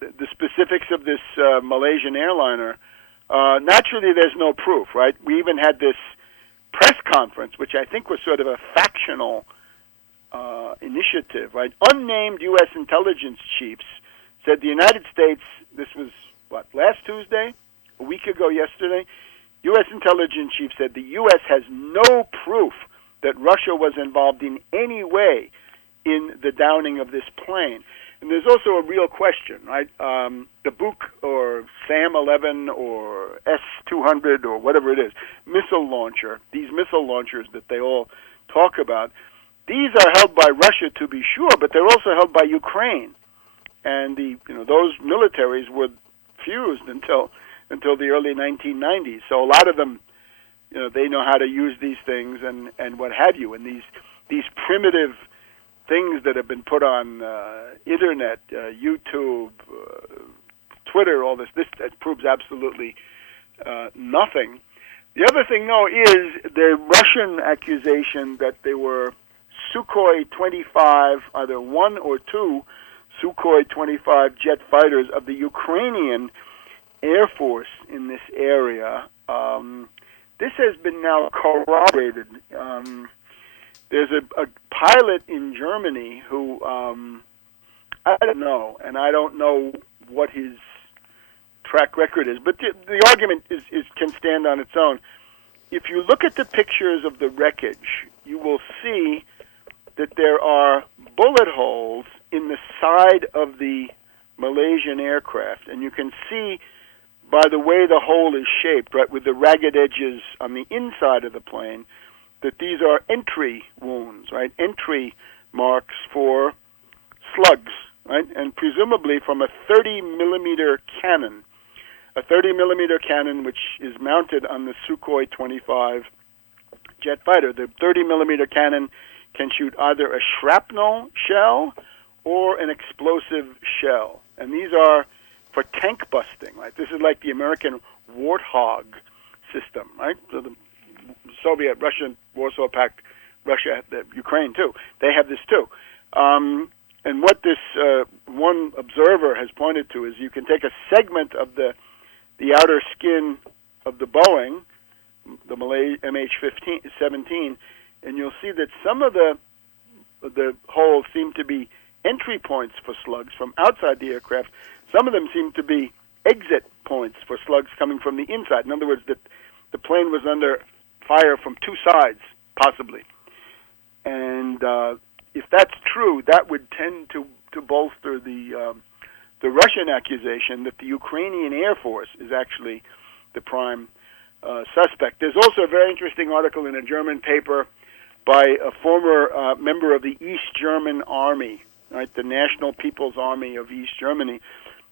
the specifics of this Malaysian airliner, naturally there's no proof, right? We even had this press conference, which I think was sort of a factional initiative, right? Unnamed U.S. intelligence chiefs said the United States, this was, last Tuesday? A week ago yesterday? U.S. intelligence chief said the U.S. has no proof that Russia was involved in any way in the downing of this plane. And there's also a real question, right? The Buk or SAM-11 or S-200 or whatever it is, missile launcher, these missile launchers that they all talk about, these are held by Russia to be sure, but they're also held by Ukraine. And those militaries were fused until the early 1990s. So a lot of them, they know how to use these things and what have you. And these primitive things that have been put on internet, YouTube, Twitter, all this that proves absolutely nothing. The other thing, though, is the Russian accusation that they were Sukhoi 25, either one or two Sukhoi 25 jet fighters of the Ukrainian Air Force in this area. This has been now corroborated. There's a pilot in Germany who, I don't know, and I don't know what his track record is, but the argument can stand on its own. If you look at the pictures of the wreckage, you will see that there are bullet holes in the side of the Malaysian aircraft, and you can see by the way the hole is shaped, right, with the ragged edges on the inside of the plane, that these are entry wounds, right, entry marks for slugs, right, and presumably from a 30-millimeter cannon, a 30-millimeter cannon which is mounted on the Sukhoi 25 jet fighter. The 30-millimeter cannon can shoot either a shrapnel shell or an explosive shell, and these are for tank busting, right? This is like the American Warthog system, right? So the Soviet, Russian, Warsaw Pact, Russia, Ukraine too. They have this too. And what this one observer has pointed to is you can take a segment of the outer skin of the Boeing, the Malay MH17, and you'll see that some of the holes seem to be entry points for slugs from outside the aircraft. Some of them seem to be exit points for slugs coming from the inside. In other words, that the plane was under fire from two sides, possibly. And if that's true, that would tend to bolster the Russian accusation that the Ukrainian Air Force is actually the prime suspect. There's also a very interesting article in a German paper by a former member of the East German Army, right, the National People's Army of East Germany,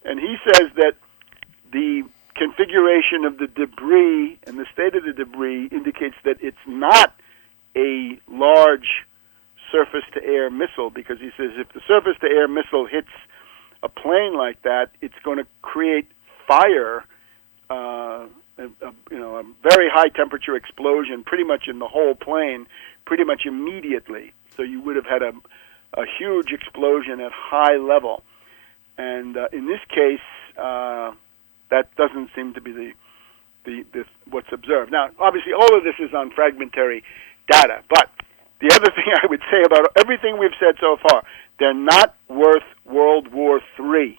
and he says that the configuration of the debris and the state of the debris indicates that it's not a large surface-to-air missile, because he says if the surface-to-air missile hits a plane like that, it's going to create fire, a very high-temperature explosion pretty much in the whole plane, pretty much immediately. So you would have had a huge explosion at high level. And in this case, that doesn't seem to be the what's observed. Now, obviously, all of this is on fragmentary data. But the other thing I would say about everything we've said so far, they're not worth World War III.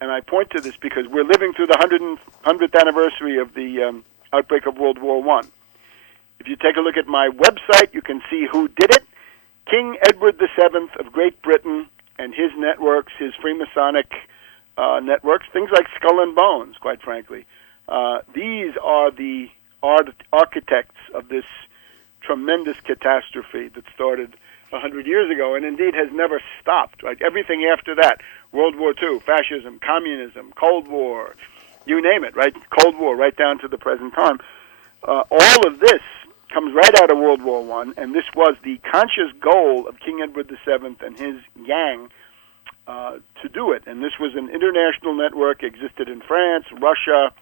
And I point to this because we're living through the 100th anniversary of the outbreak of World War I. If you take a look at my website, you can see who did it. King Edward VII of Great Britain and his networks, his Freemasonic networks, things like Skull and Bones, quite frankly. These are the architects of this tremendous catastrophe that started 100 years ago and indeed has never stopped. Right? Everything after that, World War II, fascism, communism, Cold War, you name it, right? Cold War right down to the present time. All of this comes right out of World War I, and this was the conscious goal of King Edward VII and his gang to do it. And this was an international network, existed in France, Russia,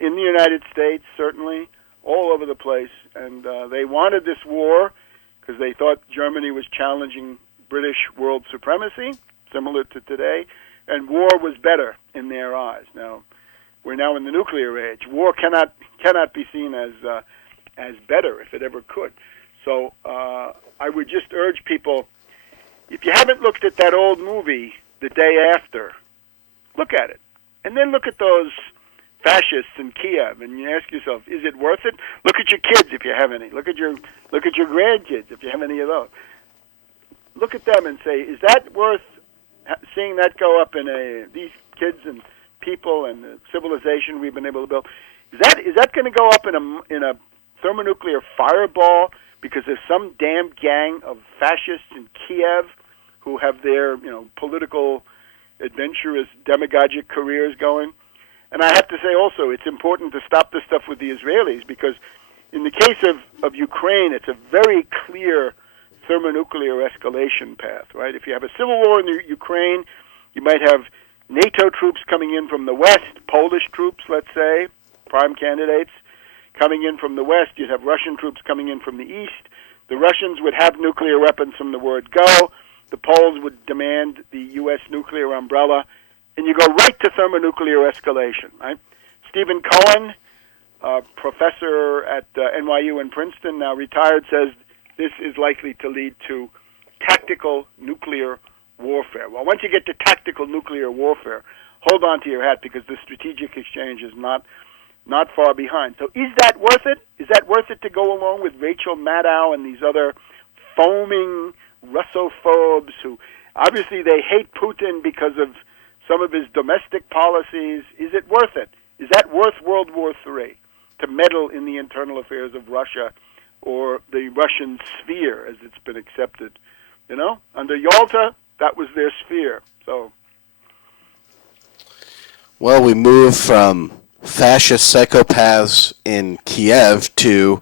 in the United States, certainly, all over the place. And they wanted this war because they thought Germany was challenging British world supremacy, similar to today. and war was better in their eyes. Now, we're now in the nuclear age. War cannot be seen as better if it ever could. So I would just urge people, if you haven't looked at that old movie, The Day After, look at it, and then look at those fascists in Kiev, and you ask yourself, is it worth it? Look at your kids if you have any. Look at your grandkids if you have any of those. Look at them and say, is that worth seeing that go up in these kids and people and the civilization we've been able to build? Is that going to go up in a thermonuclear fireball because there's some damn gang of fascists in Kiev who have their political adventurous demagogic careers going? And I have to say also, it's important to stop this stuff with the Israelis, because in the case of Ukraine, it's a very clear thermonuclear escalation path, right? If you have a civil war in Ukraine, you might have NATO troops coming in from the west, Polish troops, let's say, prime candidates, coming in from the west. You'd have Russian troops coming in from the east. The Russians would have nuclear weapons from the word go. The Poles would demand the U.S. nuclear umbrella. And you go right to thermonuclear escalation, right? Stephen Cohen, professor at NYU and Princeton, now retired, says this is likely to lead to tactical nuclear warfare. Well, once you get to tactical nuclear warfare, hold on to your hat, because the strategic exchange is not far behind. So is that worth it? Is that worth it to go along with Rachel Maddow and these other foaming Russophobes who obviously they hate Putin because of some of his domestic policies? Is it worth it? Is that worth World War III, to meddle in the internal affairs of Russia or the Russian sphere as it's been accepted? Under Yalta, that was their sphere. So, well, we move from fascist psychopaths in Kiev to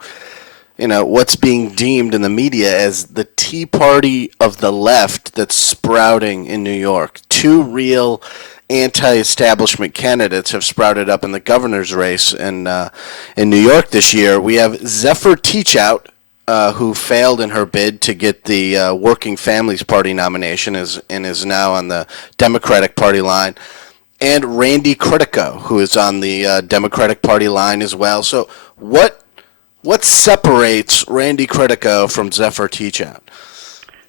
what's being deemed in the media as the Tea Party of the left that's sprouting in New York. Two real anti-establishment candidates have sprouted up in the governor's race in New York this year. We have Zephyr Teachout, who failed in her bid to get the Working Families Party nomination and is now on the Democratic Party line, and Randy Critico, who is on the Democratic Party line as well. So what separates Randy Critico from Zephyr Teachout?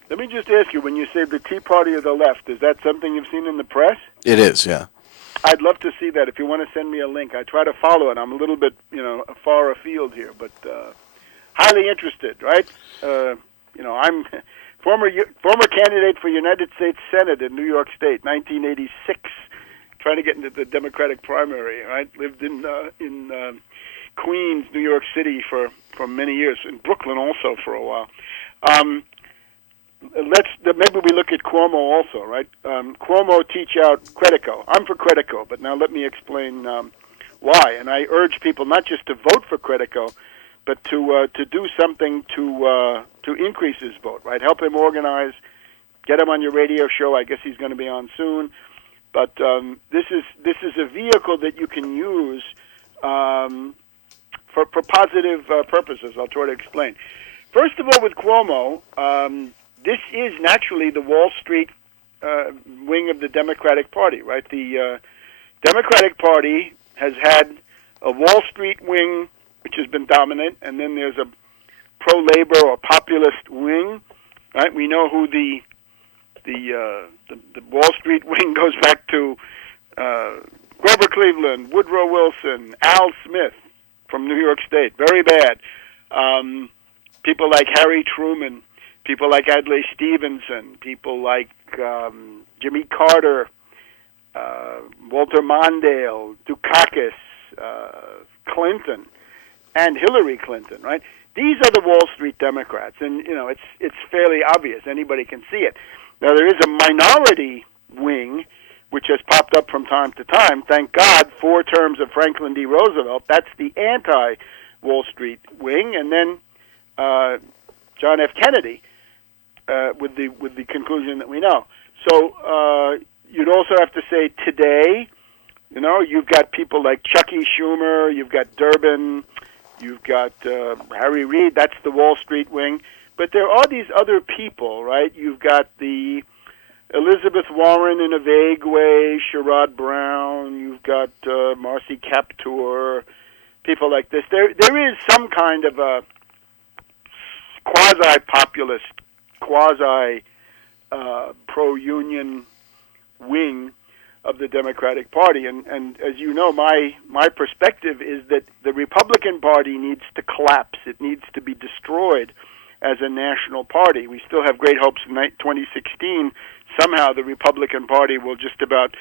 Let me just ask you, when you say the Tea Party of the left, is that something you've seen in the press? It is, yeah. I'd love to see that. If you want to send me a link, I try to follow it. I'm a little bit, far afield here, but highly interested, right? I'm former candidate for United States Senate in New York State, 1986, trying to get into the Democratic primary, right? Lived in Queens, New York City for many years, in Brooklyn also for a while. Maybe we look at Cuomo also, right? Cuomo, Teachout, Critico. I'm for Critico, but now let me explain why. And I urge people not just to vote for Critico, but to do something to increase his vote, right? Help him organize, get him on your radio show. I guess he's going to be on soon. But this is a vehicle that you can use for positive purposes. I'll try to explain. First of all, with Cuomo, this is naturally the Wall Street wing of the Democratic Party, right? The Democratic Party has had a Wall Street wing, which has been dominant, and then there's a pro-labor or populist wing, right? We know who the Wall Street wing goes back to: Grover Cleveland, Woodrow Wilson, Al Smith from New York State, very bad. People like Harry Truman, people like Adlai Stevenson, people like Jimmy Carter, Walter Mondale, Dukakis, Clinton, and Hillary Clinton, right? These are the Wall Street Democrats, and it's fairly obvious. Anybody can see it. Now, there is a minority wing which has popped up from time to time. Thank God, 4 terms of Franklin D. Roosevelt. That's the anti-Wall Street wing, and then John F. Kennedy with the conclusion that we know. So you'd also have to say today, you've got people like Chucky Schumer, you've got Durbin, you've got Harry Reid. That's the Wall Street wing. But there are these other people, right? You've got the Elizabeth Warren in a vague way, Sherrod Brown, you've got Marcy Kaptur, people like this. There is some kind of a quasi-populist, quasi-pro-union wing of the Democratic Party. And as you know, my perspective is that the Republican Party needs to collapse. It needs to be destroyed as a national party. We still have great hopes in 2016. Somehow the Republican Party will just about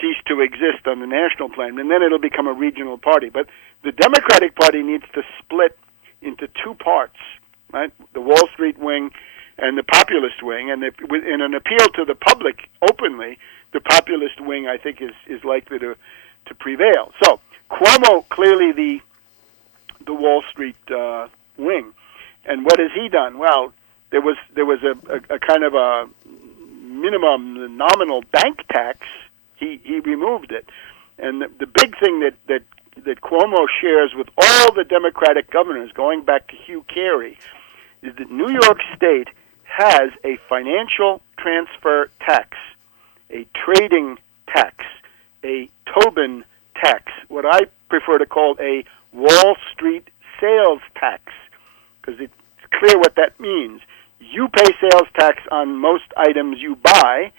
cease to exist on the national plane, and then it'll become a regional party. But the Democratic Party needs to split into two parts, right? The Wall Street wing and the populist wing, and in an appeal to the public openly, the populist wing, I think, is likely to prevail. So Cuomo, clearly the Wall Street wing. And what has he done? Well, there was a kind of a minimum nominal bank tax. He removed it. And the big thing that Cuomo shares with all the Democratic governors, going back to Hugh Carey, is that New York State has a financial transfer tax, a trading tax, a Tobin tax, what I prefer to call a Wall Street sales tax, because it's clear what that means. You pay sales tax on most items you buy.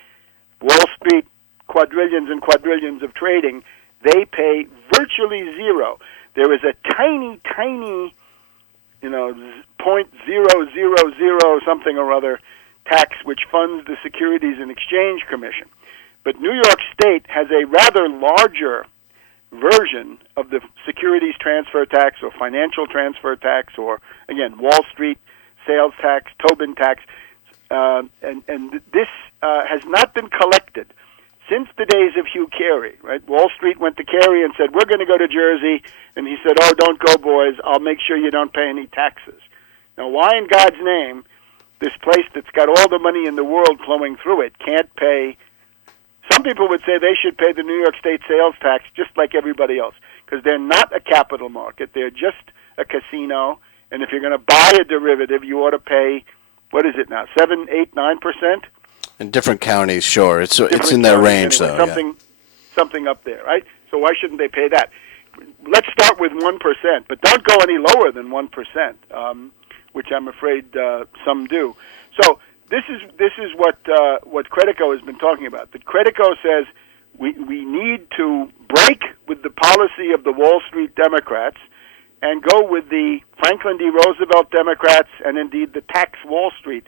Wall Street, quadrillions and quadrillions of trading, they pay virtually zero. There is a tiny, 0.000 something or other tax which funds the Securities and Exchange Commission. But New York State has a rather larger version of the securities transfer tax or financial transfer tax or, again, Wall Street sales tax, Tobin tax, and this has not been collected since the days of Hugh Carey, right? Wall Street went to Carey and said, we're going to go to Jersey, and he said, oh, don't go, boys. I'll make sure you don't pay any taxes. Now, why in God's name this place that's got all the money in the world flowing through it can't pay? Some people would say they should pay the New York State sales tax just like everybody else, because they're not a capital market. They're just a casino, and if you're going to buy a derivative, you ought to pay, what is it now, 7, 8, 9%? In different counties, sure. It's in that range, anyway, though. Something up there, right? So why shouldn't they pay that? Let's start with 1%, but don't go any lower than 1%, which I'm afraid some do. So this is what Credico has been talking about. The Credico says we need to break with the policy of the Wall Street Democrats and go with the Franklin D. Roosevelt Democrats and indeed the tax Wall Street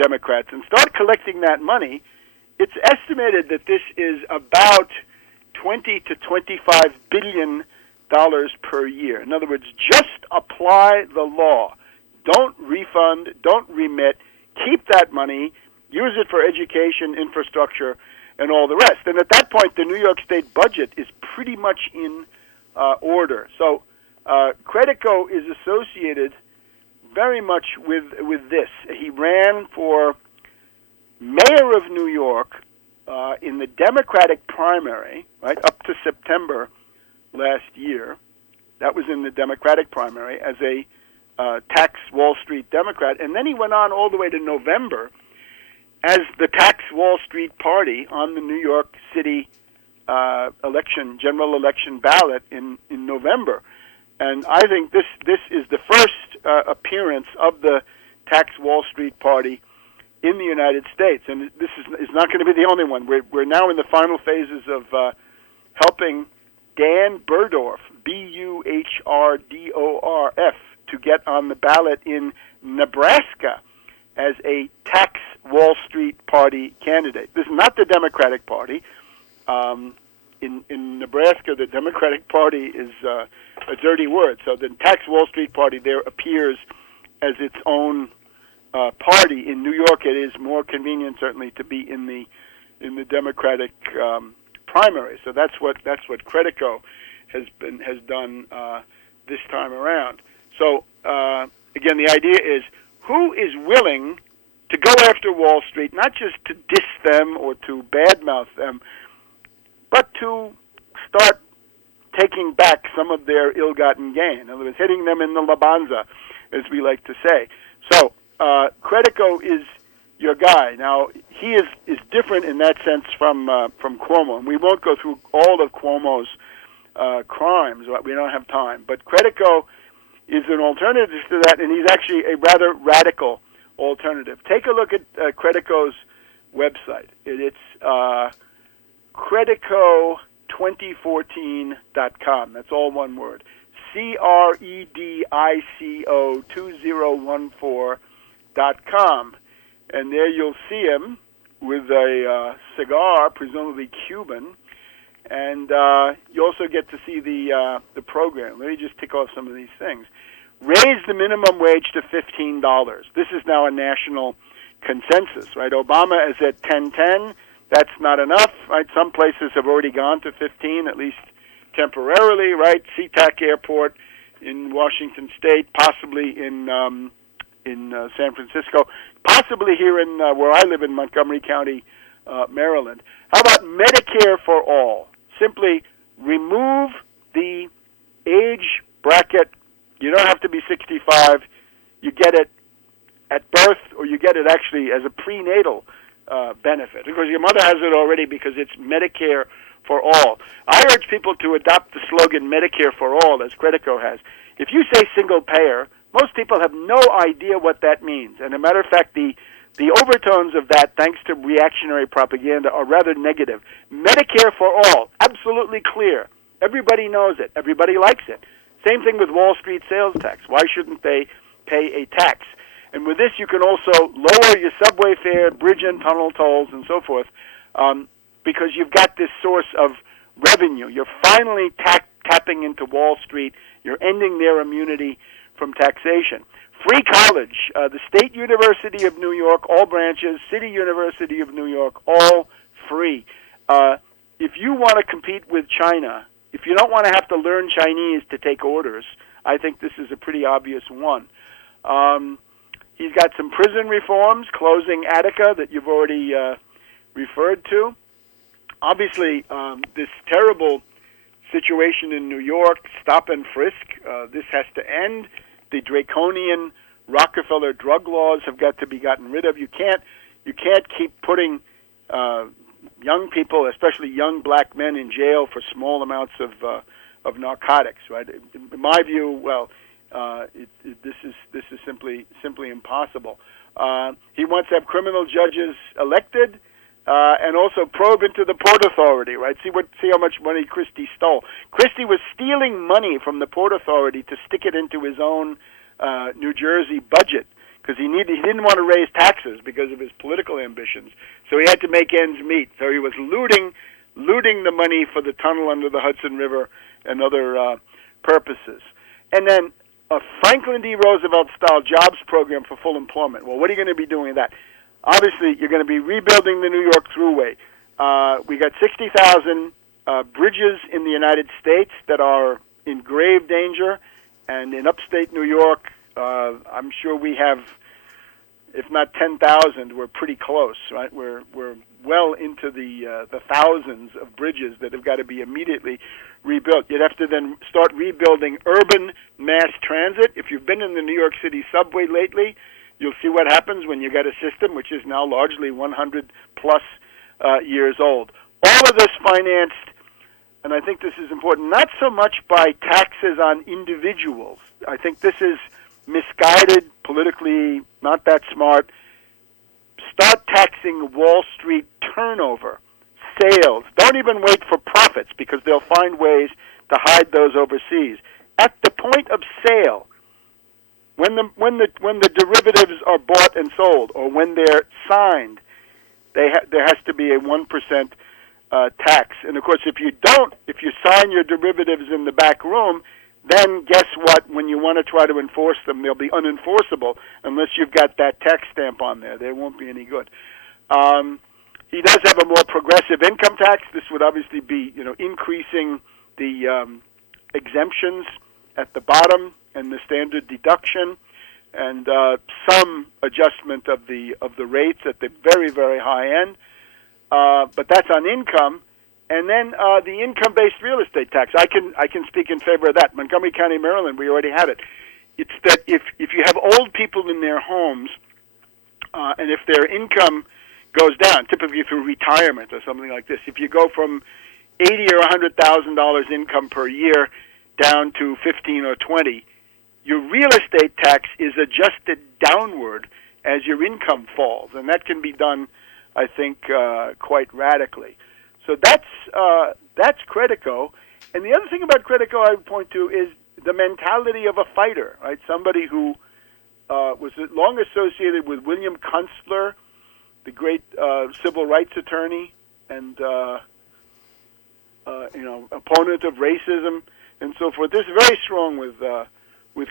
Democrats and start collecting that money. It's estimated that this is about $20 to $25 billion per year. In other words, just apply the law. Don't refund, don't remit, keep that money, use it for education, infrastructure, and all the rest. And at that point, the New York State budget is pretty much in order. So Credico is associated very much with this. He ran for mayor of New York in the Democratic primary, right, up to September last year. That was in the Democratic primary as a tax Wall Street Democrat. And then he went on all the way to November as the tax Wall Street Party on the New York City general election ballot in November. And I think this is the first appearance of the tax Wall Street Party in the United States. And this is not going to be the only one. We're now in the final phases of helping Dan Burdorf, Burdorf, to get on the ballot in Nebraska as a tax Wall Street Party candidate. This is not the Democratic Party. In Nebraska, the Democratic Party is a dirty word. So the tax Wall Street Party there appears as its own party. In New York, it is more convenient, certainly, to be in the Democratic primary. So that's what Credico has done this time around. So again, the idea is who is willing to go after Wall Street, not just to diss them or to badmouth them, but to start taking back some of their ill-gotten gain. In other words, hitting them in the labanza, as we like to say. So Credico is your guy. Now, he is different in that sense from Cuomo, and we won't go through all of Cuomo's crimes. We don't have time. But Credico is an alternative to that, and he's actually a rather radical alternative. Take a look at Credico's website. It's Credico2014.com. That's all one word. Credico2014.com. And there you'll see him with a cigar, presumably Cuban, and you also get to see the program. Let me just tick off some of these things. Raise the minimum wage to $15. This is now a national consensus, right? Obama is at 10.10. That's not enough, right? Some places have already gone to 15, at least temporarily, right? SeaTac Airport in Washington State, possibly in San Francisco, possibly here in where I live in Montgomery County, Maryland. How about Medicare for all? Simply remove the age bracket. You don't have to be 65. You get it at birth, or you get it actually as a prenatal benefit, because your mother has it already because it's Medicare for all. I urge people to adopt the slogan Medicare for all, as Credico has. If you say single payer, most people have no idea what that means. And as a matter of fact, the overtones of that, thanks to reactionary propaganda, are rather negative. Medicare for all, absolutely clear. Everybody knows it. Everybody likes it. Same thing with Wall Street sales tax. Why shouldn't they pay a tax? And with this, you can also lower your subway fare, bridge and tunnel tolls, and so forth, because you've got this source of revenue. You're finally tapping into Wall Street. You're ending their immunity from taxation. Free college. The State University of New York, all branches, City University of New York, all free. If you want to compete with China, if you don't want to have to learn Chinese to take orders, I think this is a pretty obvious one. He's got some prison reforms, closing Attica that you've already referred to. Obviously, this terrible situation in New York, stop and frisk, this has to end. The draconian Rockefeller drug laws have got to be gotten rid of. You can't keep putting young people, especially young black men, in jail for small amounts of narcotics. Right? In my view, well, this is simply impossible. He wants to have criminal judges elected, and also probe into the Port Authority. Right? See how much money Christie stole. Christie was stealing money from the Port Authority to stick it into his own New Jersey budget, because he didn't want to raise taxes because of his political ambitions. So he had to make ends meet. So he was looting the money for the tunnel under the Hudson River and other purposes. And then a Franklin D. Roosevelt-style jobs program for full employment. Well, what are you going to be doing with that? Obviously, you're going to be rebuilding the New York Thruway. We got 60,000 bridges in the United States that are in grave danger, and in upstate New York, I'm sure we have, if not 10,000, we're pretty close, right? We're well into the thousands of bridges that have got to be immediately rebuilt. You'd have to then start rebuilding urban mass transit. If you've been in the New York City subway lately, you'll see what happens when you get a system which is now largely 100-plus years old. All of this financed, and I think this is important, not so much by taxes on individuals. I think this is misguided, politically not that smart. Start taxing Wall Street turnover, sales. Don't even wait for profits, because they'll find ways to hide those overseas. At the point of sale, when the derivatives are bought and sold, or when they're signed, there has to be a 1% tax. And of course, if you sign your derivatives in the back room, then guess what? When you want to try to enforce them, they'll be unenforceable unless you've got that tax stamp on there. They won't be any good. He does have a more progressive income tax. This would obviously be, increasing the exemptions at the bottom and the standard deduction, and some adjustment of the rates at the very, very high end. But that's on income. And then the income-based real estate tax. I can speak in favor of that. Montgomery County, Maryland, we already have it. It's that if you have old people in their homes, And if their income goes down, typically through retirement or something like this, if you go from $80,000 or $100,000 income per year down to 15 or 20, your real estate tax is adjusted downward as your income falls, and that can be done, I think, quite radically. So that's Credico. And the other thing about Credico I would point to is the mentality of a fighter, right? Somebody who was long associated with William Kunstler, the great civil rights attorney, and opponent of racism and so forth. This is very strong with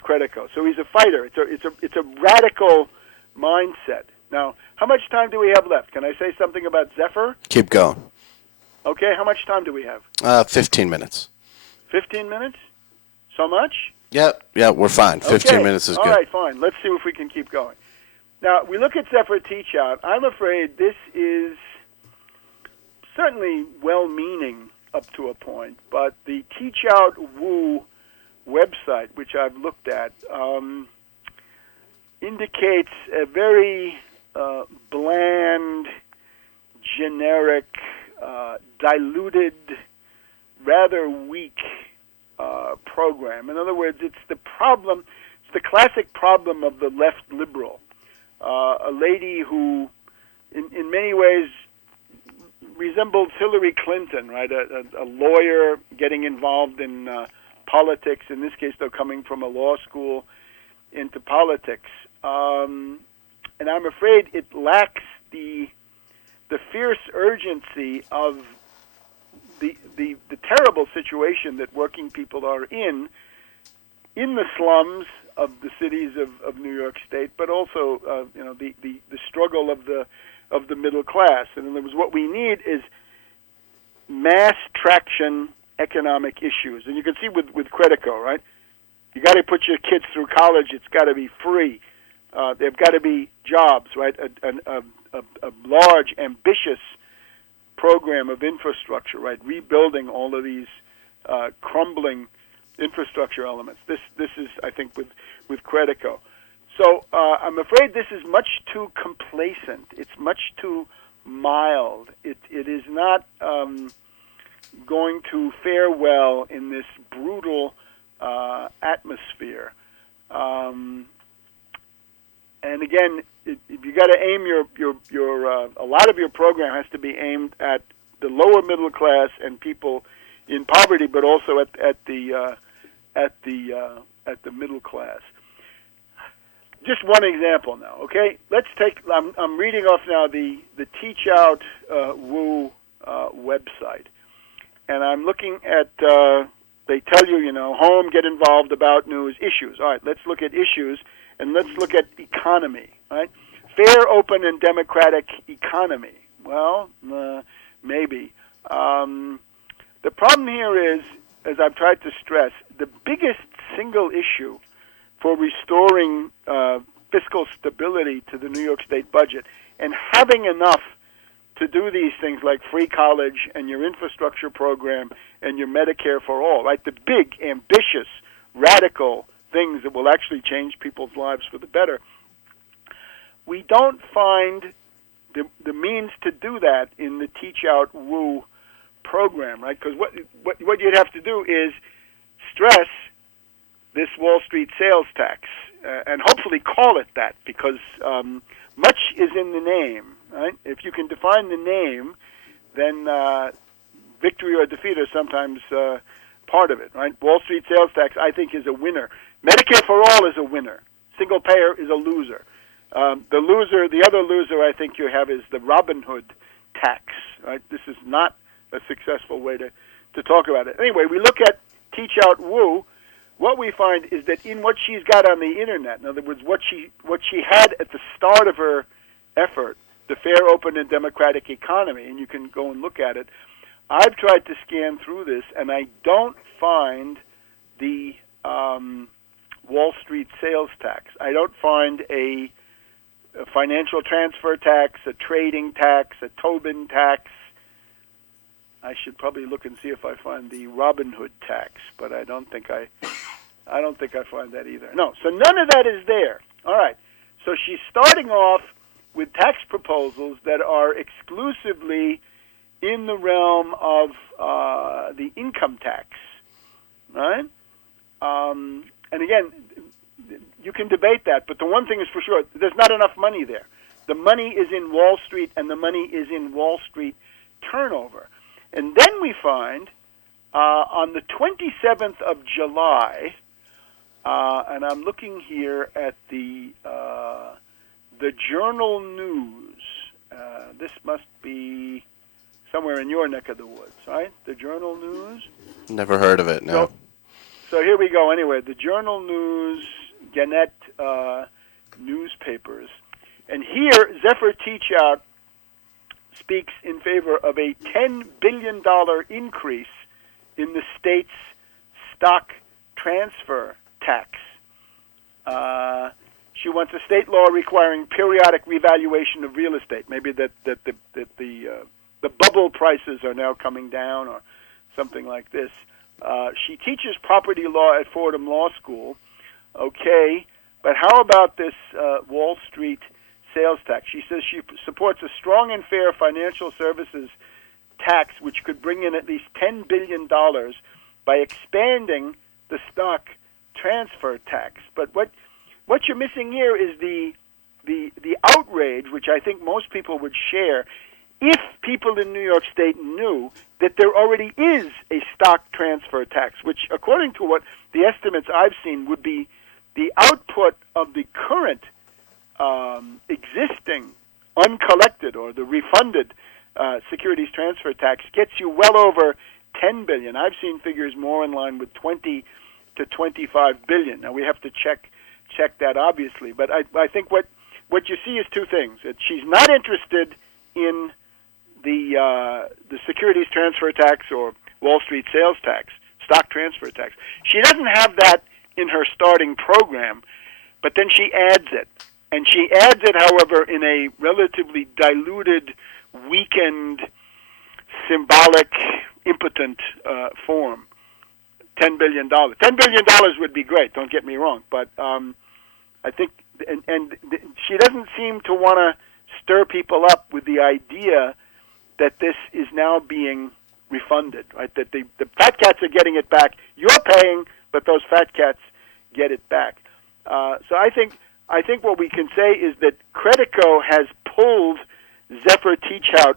Credico. So he's a fighter. It's a radical mindset. Now, how much time do we have left? Can I say something about Zephyr? Keep going. Okay, how much time do we have? 15 minutes. 15 minutes? So much? Yeah, we're fine. 15 minutes is good. All right, fine. Let's see if we can keep going. Now, we look at Zephyr Teach Out. I'm afraid this is certainly well-meaning up to a point, but the Teach Out Woo website, which I've looked at, indicates a very bland, generic, diluted, rather weak program. In other words, it's the classic problem of the left liberal. A lady who, in many ways, resembles Hillary Clinton, right? A lawyer getting involved in politics, in this case, though, coming from a law school into politics. And I'm afraid it lacks the fierce urgency of the terrible situation that working people are in the slums of the cities of New York State, but also the struggle of the middle class. And in other words, what we need is mass traction economic issues. And you can see with Credico, right? You got to put your kids through college. It's got to be free. There've got to be jobs, right? A large, ambitious program of infrastructure, right? Rebuilding all of these crumbling infrastructure elements. This is, I think, with Credico. So I'm afraid this is much too complacent. It's much too mild. It is not going to fare well in this brutal atmosphere. And again, you got to aim your a lot of your program has to be aimed at the lower middle class and people in poverty, but also at the middle class. Just one example now, okay? Let's take. I'm reading off now the Teach Out Woo website, and I'm looking at. They tell you, home, get involved, about news, issues. All right, let's look at issues, and let's look at economy. Right, fair, open, and democratic economy. Well, maybe. The problem here is, as I've tried to stress, the biggest single issue for restoring fiscal stability to the New York State budget and having enough to do these things like free college and your infrastructure program and your Medicare for all, right? The big, ambitious, radical things that will actually change people's lives for the better. We don't find the means to do that in the Teach Out Woo program, right? Because what you'd have to do is stress this Wall Street sales tax, and hopefully call it that, because much is in the name, right? If you can define the name, then victory or defeat are sometimes part of it, right? Wall Street sales tax, I think, is a winner. Medicare for all is a winner. Single payer is a loser. The other loser I think you have is the Robin Hood tax, right? This is not a successful way to talk about it. Anyway, we look at Teach Out Woo. What we find is that in what she's got on the internet, in other words, what she had at the start of her effort, the fair, open, and democratic economy, and you can go and look at it, I've tried to scan through this, and I don't find the Wall Street sales tax. I don't find a financial transfer tax, a trading tax, a Tobin tax. I should probably look and see if I find the Robin Hood tax, but I don't think I find that either. No, so none of that is there. All right. So she's starting off with tax proposals that are exclusively in the realm of the income tax, right? And again, you can debate that, but the one thing is for sure, there's not enough money there. The money is in Wall Street, and the money is in Wall Street turnover. And then we find on the 27th of July, and I'm looking here at the Journal News. This must be somewhere in your neck of the woods, right? The Journal News? Never heard of it, no. So here we go. Anyway, the Journal News, Gannett newspapers. And here, Zephyr Teachout speaks in favor of a $10 billion increase in the state's stock transfer tax. She wants a state law requiring periodic revaluation of real estate. Maybe that the bubble prices are now coming down or something like this. She teaches property law at Fordham Law School. Okay, but how about this Wall Street sales tax? She says she supports a strong and fair financial services tax which could bring in at least $10 billion by expanding the stock transfer tax. But what you're missing here is the outrage, which I think most people would share, if people in New York State knew that there already is a stock transfer tax, which, according to what the estimates I've seen, would be the output of the current existing uncollected or the refunded securities transfer tax gets you well over $10 billion. I've seen figures more in line with $20 to $25 billion. Now we have to check that, obviously, but I think what you see is two things: that she's not interested in the securities transfer tax or Wall Street sales tax, stock transfer tax. She doesn't have that in her starting program, but then she adds it. And she adds it, however, in a relatively diluted, weakened, symbolic, impotent form. $10 billion. $10 billion would be great, don't get me wrong, but I think, and she doesn't seem to want to stir people up with the idea that this is now being refunded, right? That the fat cats are getting it back. You're paying, but those fat cats get it back. So I think what we can say is that Credico has pulled Zephyr Teachout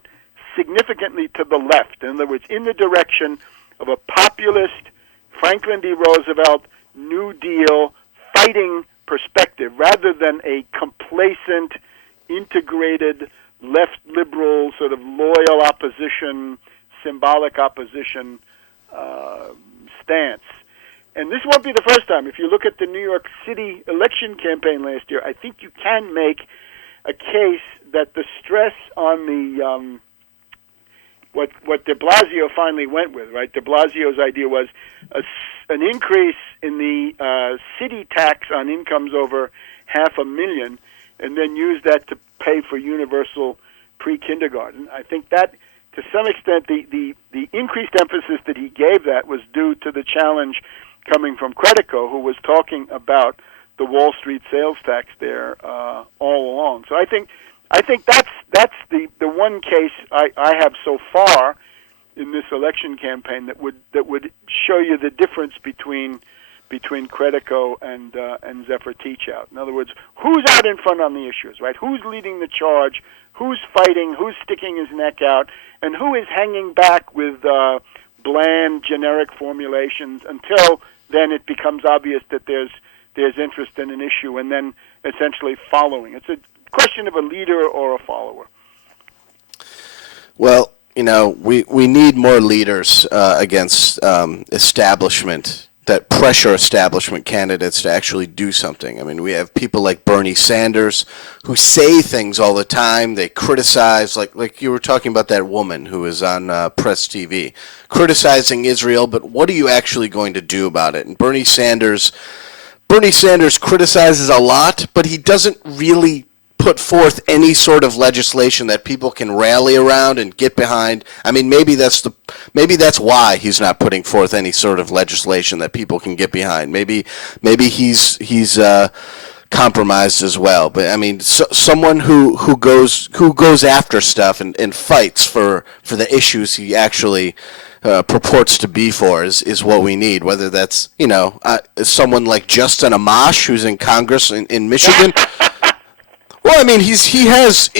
significantly to the left. In other words, in the direction of a populist, Franklin D. Roosevelt, New Deal, fighting perspective, rather than a complacent, integrated, left liberal, sort of loyal opposition, symbolic opposition stance. And this won't be the first time. If you look at the New York City election campaign last year, I think you can make a case that the stress on the what de Blasio finally went with, right? De Blasio's idea was an increase in the city tax on incomes over $500,000, and then use that to pay for universal pre-kindergarten. I think that, to some extent, the increased emphasis that he gave that was due to the challenge coming from Credico, who was talking about the Wall Street sales tax there all along. So I think that's the one case I have so far in this election campaign that would show you the difference between Credico and Zephyr Teachout. In other words, who's out in front on the issues, right? Who's leading the charge? Who's fighting? Who's sticking his neck out? And who is hanging back with bland, generic formulations until then it becomes obvious that there's interest in an issue, and then essentially following. It's a question of a leader or a follower. Well, we need more leaders against establishment that pressure establishment candidates to actually do something. I mean, we have people like Bernie Sanders who say things all the time. They criticize, like you were talking about that woman who is on Press TV, criticizing Israel, but what are you actually going to do about it? And Bernie Sanders criticizes a lot, but he doesn't really put forth any sort of legislation that people can rally around and get behind. I mean, maybe that's why he's not putting forth any sort of legislation that people can get behind. Maybe he's compromised as well. But I mean, someone who goes after stuff and fights for the issues he actually purports to be for is what we need. Whether that's someone like Justin Amash, who's in Congress in Michigan. Well, I mean, he has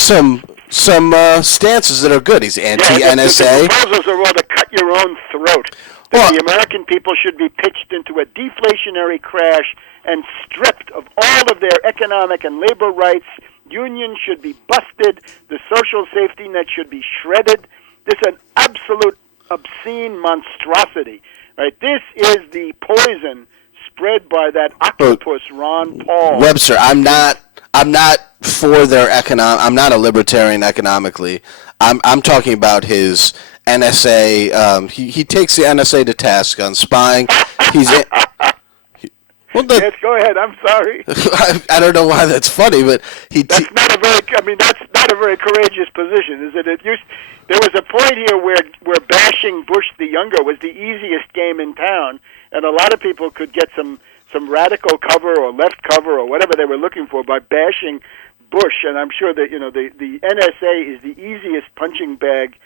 some stances that are good. He's anti-NSA. The proposals are all to cut your own throat. That the American people should be pitched into a deflationary crash and stripped of all of their economic and labor rights. Unions should be busted. The social safety net should be shredded. This is an absolute obscene monstrosity. Right? This is the poison spread by that octopus Ron Paul. Webster, I'm not for their I'm not a libertarian economically. I'm talking about his NSA. He takes the NSA to task on spying. Yes, go ahead. I'm sorry. I don't know why that's funny, but that's not a very courageous position, is it? There was a point here where bashing Bush the Younger was the easiest game in town, and a lot of people could get some radical cover or left cover or whatever they were looking for by bashing Bush. And I'm sure that the NSA is the easiest punching bag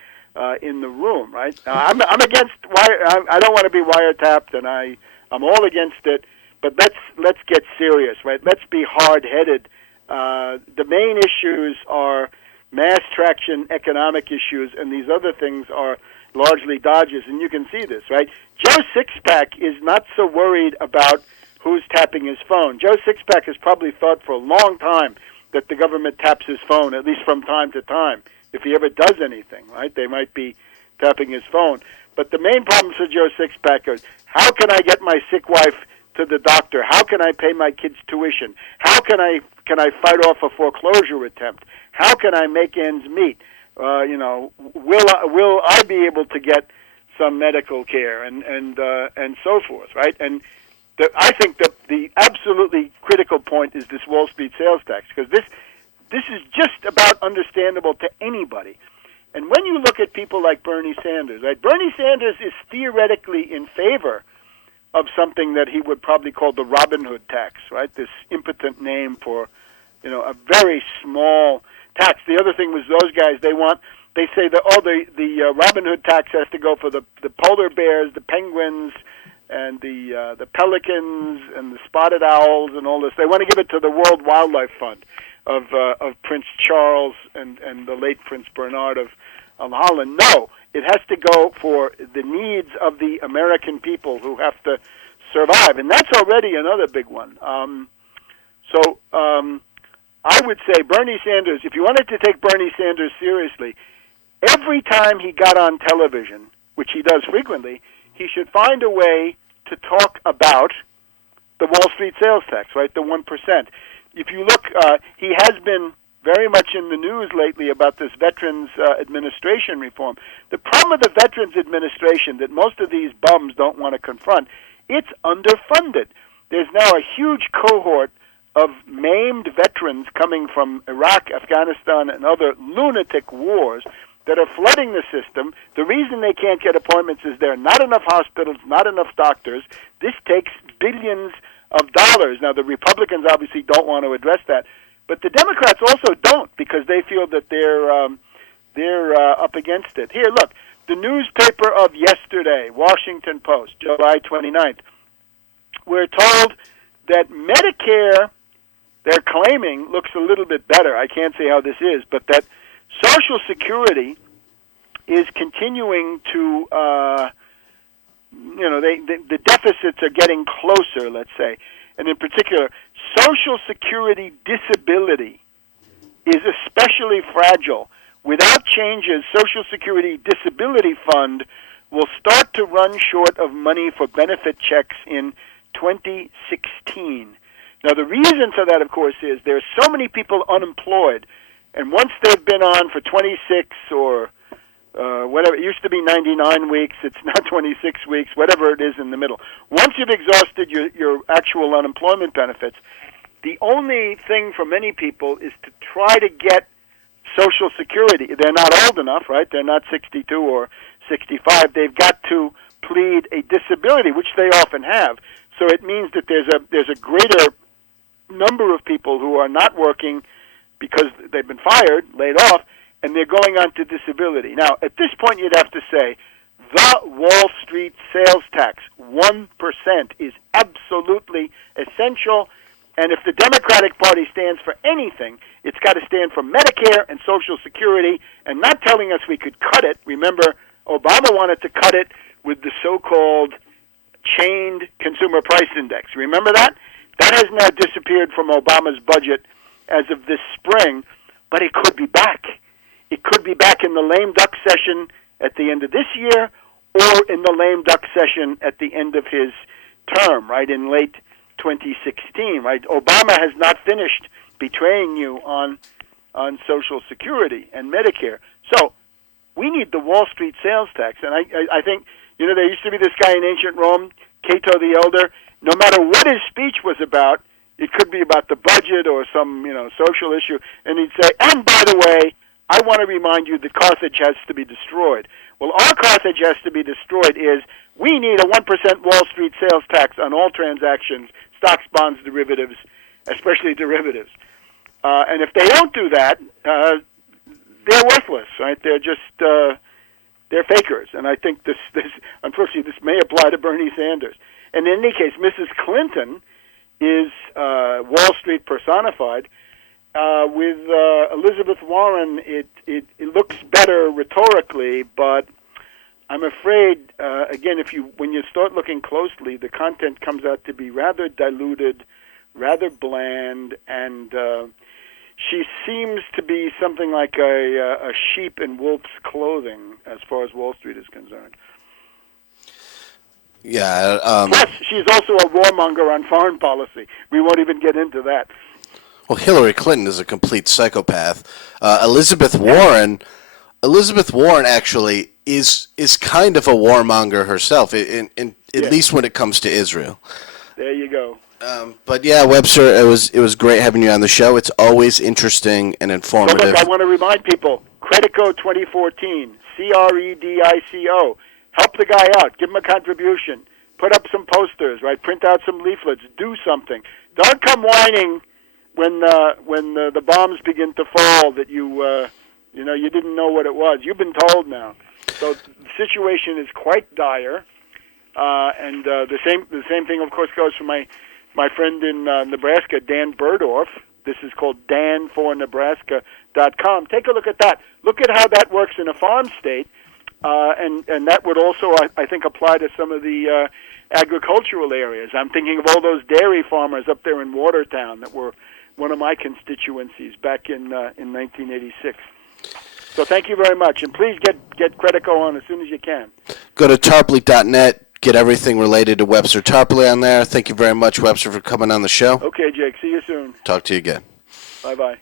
in the room, right? I'm against I don't want to be wiretapped, and I'm all against it. But let's get serious, right? Let's be hard-headed. The main issues are mass traction, economic issues, and these other things are largely dodges. And you can see this, right? Joe Sixpack is not so worried about who's tapping his phone. Joe Sixpack has probably thought for a long time that the government taps his phone, at least from time to time. If he ever does anything, right, they might be tapping his phone. But the main problems for Joe Sixpack are, how can I get my sick wife to the doctor? How can I pay my kids' tuition? How can I fight off a foreclosure attempt? How can I make ends meet? Will I be able to get some medical care and so forth, right? And I think that the absolutely critical point is this Wall Street sales tax, because this is just about understandable to anybody. And when you look at people like Bernie Sanders, right? Bernie Sanders is theoretically in favor of something that he would probably call the Robin Hood tax, right? This impotent name for, a very small tax. The other thing was those guys, they say that, the Robin Hood tax has to go for the polar bears, the penguins, and the pelicans, and the spotted owls, and all this. They want to give it to the World Wildlife Fund of Prince Charles and the late Prince Bernard of Holland. No, it has to go for the needs of the American people who have to survive, and that's already another big one. I would say Bernie Sanders, if you wanted to take Bernie Sanders seriously, every time he got on television, which he does frequently, he should find a way to talk about the Wall Street sales tax, right, the 1%. If you look, he has been very much in the news lately about this Veterans Administration reform. The problem with the Veterans Administration that most of these bums don't want to confront, it's underfunded. There's now a huge cohort of maimed veterans coming from Iraq, Afghanistan, and other lunatic wars that are flooding the system. The reason they can't get appointments is there are not enough hospitals, not enough doctors. This takes billions of dollars. Now, the Republicans obviously don't want to address that, but the Democrats also don't, because they feel that they're up against it. Here, look, the newspaper of yesterday, Washington Post, July 29th. We're told that Medicare, they're claiming, looks a little bit better. I can't say how this is, but that Social Security is continuing to, the deficits are getting closer, let's say. And in particular, Social Security disability is especially fragile. Without changes, Social Security Disability Fund will start to run short of money for benefit checks in 2016. Now, the reason for that, of course, is there are so many people unemployed, and once they've been on for 26 or whatever, it used to be 99 weeks, it's now 26 weeks, whatever it is in the middle. Once you've exhausted your actual unemployment benefits, the only thing for many people is to try to get Social Security. They're not old enough, right? They're not 62 or 65. They've got to plead a disability, which they often have. So it means that there's a greater number of people who are not working because they've been fired, laid off, and they're going on to disability. Now, at this point, you'd have to say the Wall Street sales tax, 1%, is absolutely essential. And if the Democratic Party stands for anything, it's got to stand for Medicare and Social Security, and not telling us we could cut it. Remember, Obama wanted to cut it with the so-called chained consumer price index. Remember that? That has now disappeared from Obama's budget as of this spring, but it could be back. It could be back in the lame duck session at the end of this year or in the lame duck session at the end of his term, right, in late 2016, right? Obama has not finished betraying you on Social Security and Medicare. So we need the Wall Street sales tax. And I think, there used to be this guy in ancient Rome, Cato the Elder. No matter what his speech was about, it could be about the budget or some, social issue, and he'd say, and by the way, I want to remind you that Carthage has to be destroyed. Well, our Carthage has to be destroyed is we need a 1% Wall Street sales tax on all transactions, stocks, bonds, derivatives, especially derivatives. And if they don't do that, they're worthless, right? They're just they're fakers. And I think this unfortunately this may apply to Bernie Sanders. And in any case, Mrs. Clinton is Wall Street personified. With Elizabeth Warren, it looks better rhetorically, but I'm afraid, again, when you start looking closely, the content comes out to be rather diluted, rather bland, and she seems to be something like a sheep in wolf's clothing as far as Wall Street is concerned. Yeah. Plus, she's also a warmonger on foreign policy. We won't even get into that. Well, Hillary Clinton is a complete psychopath. Elizabeth Warren actually is kind of a warmonger herself, at least when it comes to Israel. There you go. But yeah, Webster, it was great having you on the show. It's always interesting and informative. So look, I want to remind people, Credico 2014, CREDICO. Help the guy out. Give him a contribution. Put up some posters, right? Print out some leaflets. Do something. Don't come whining when the bombs begin to fall that you didn't know what it was. You've been told now. So the situation is quite dire, and the same thing, of course, goes for my friend in Nebraska, Dan Burdorf. This is called danfornebraska.com. Take a look at that. Look at how that works in a farm state, and that would also, I think, apply to some of the agricultural areas. I'm thinking of all those dairy farmers up there in Watertown that were one of my constituencies back in 1986. So thank you very much, and please get Credico on as soon as you can. Go to tarpley.net, get everything related to Webster Tarpley on there. Thank you very much, Webster, for coming on the show. Okay, Jake. See you soon. Talk to you again. Bye-bye.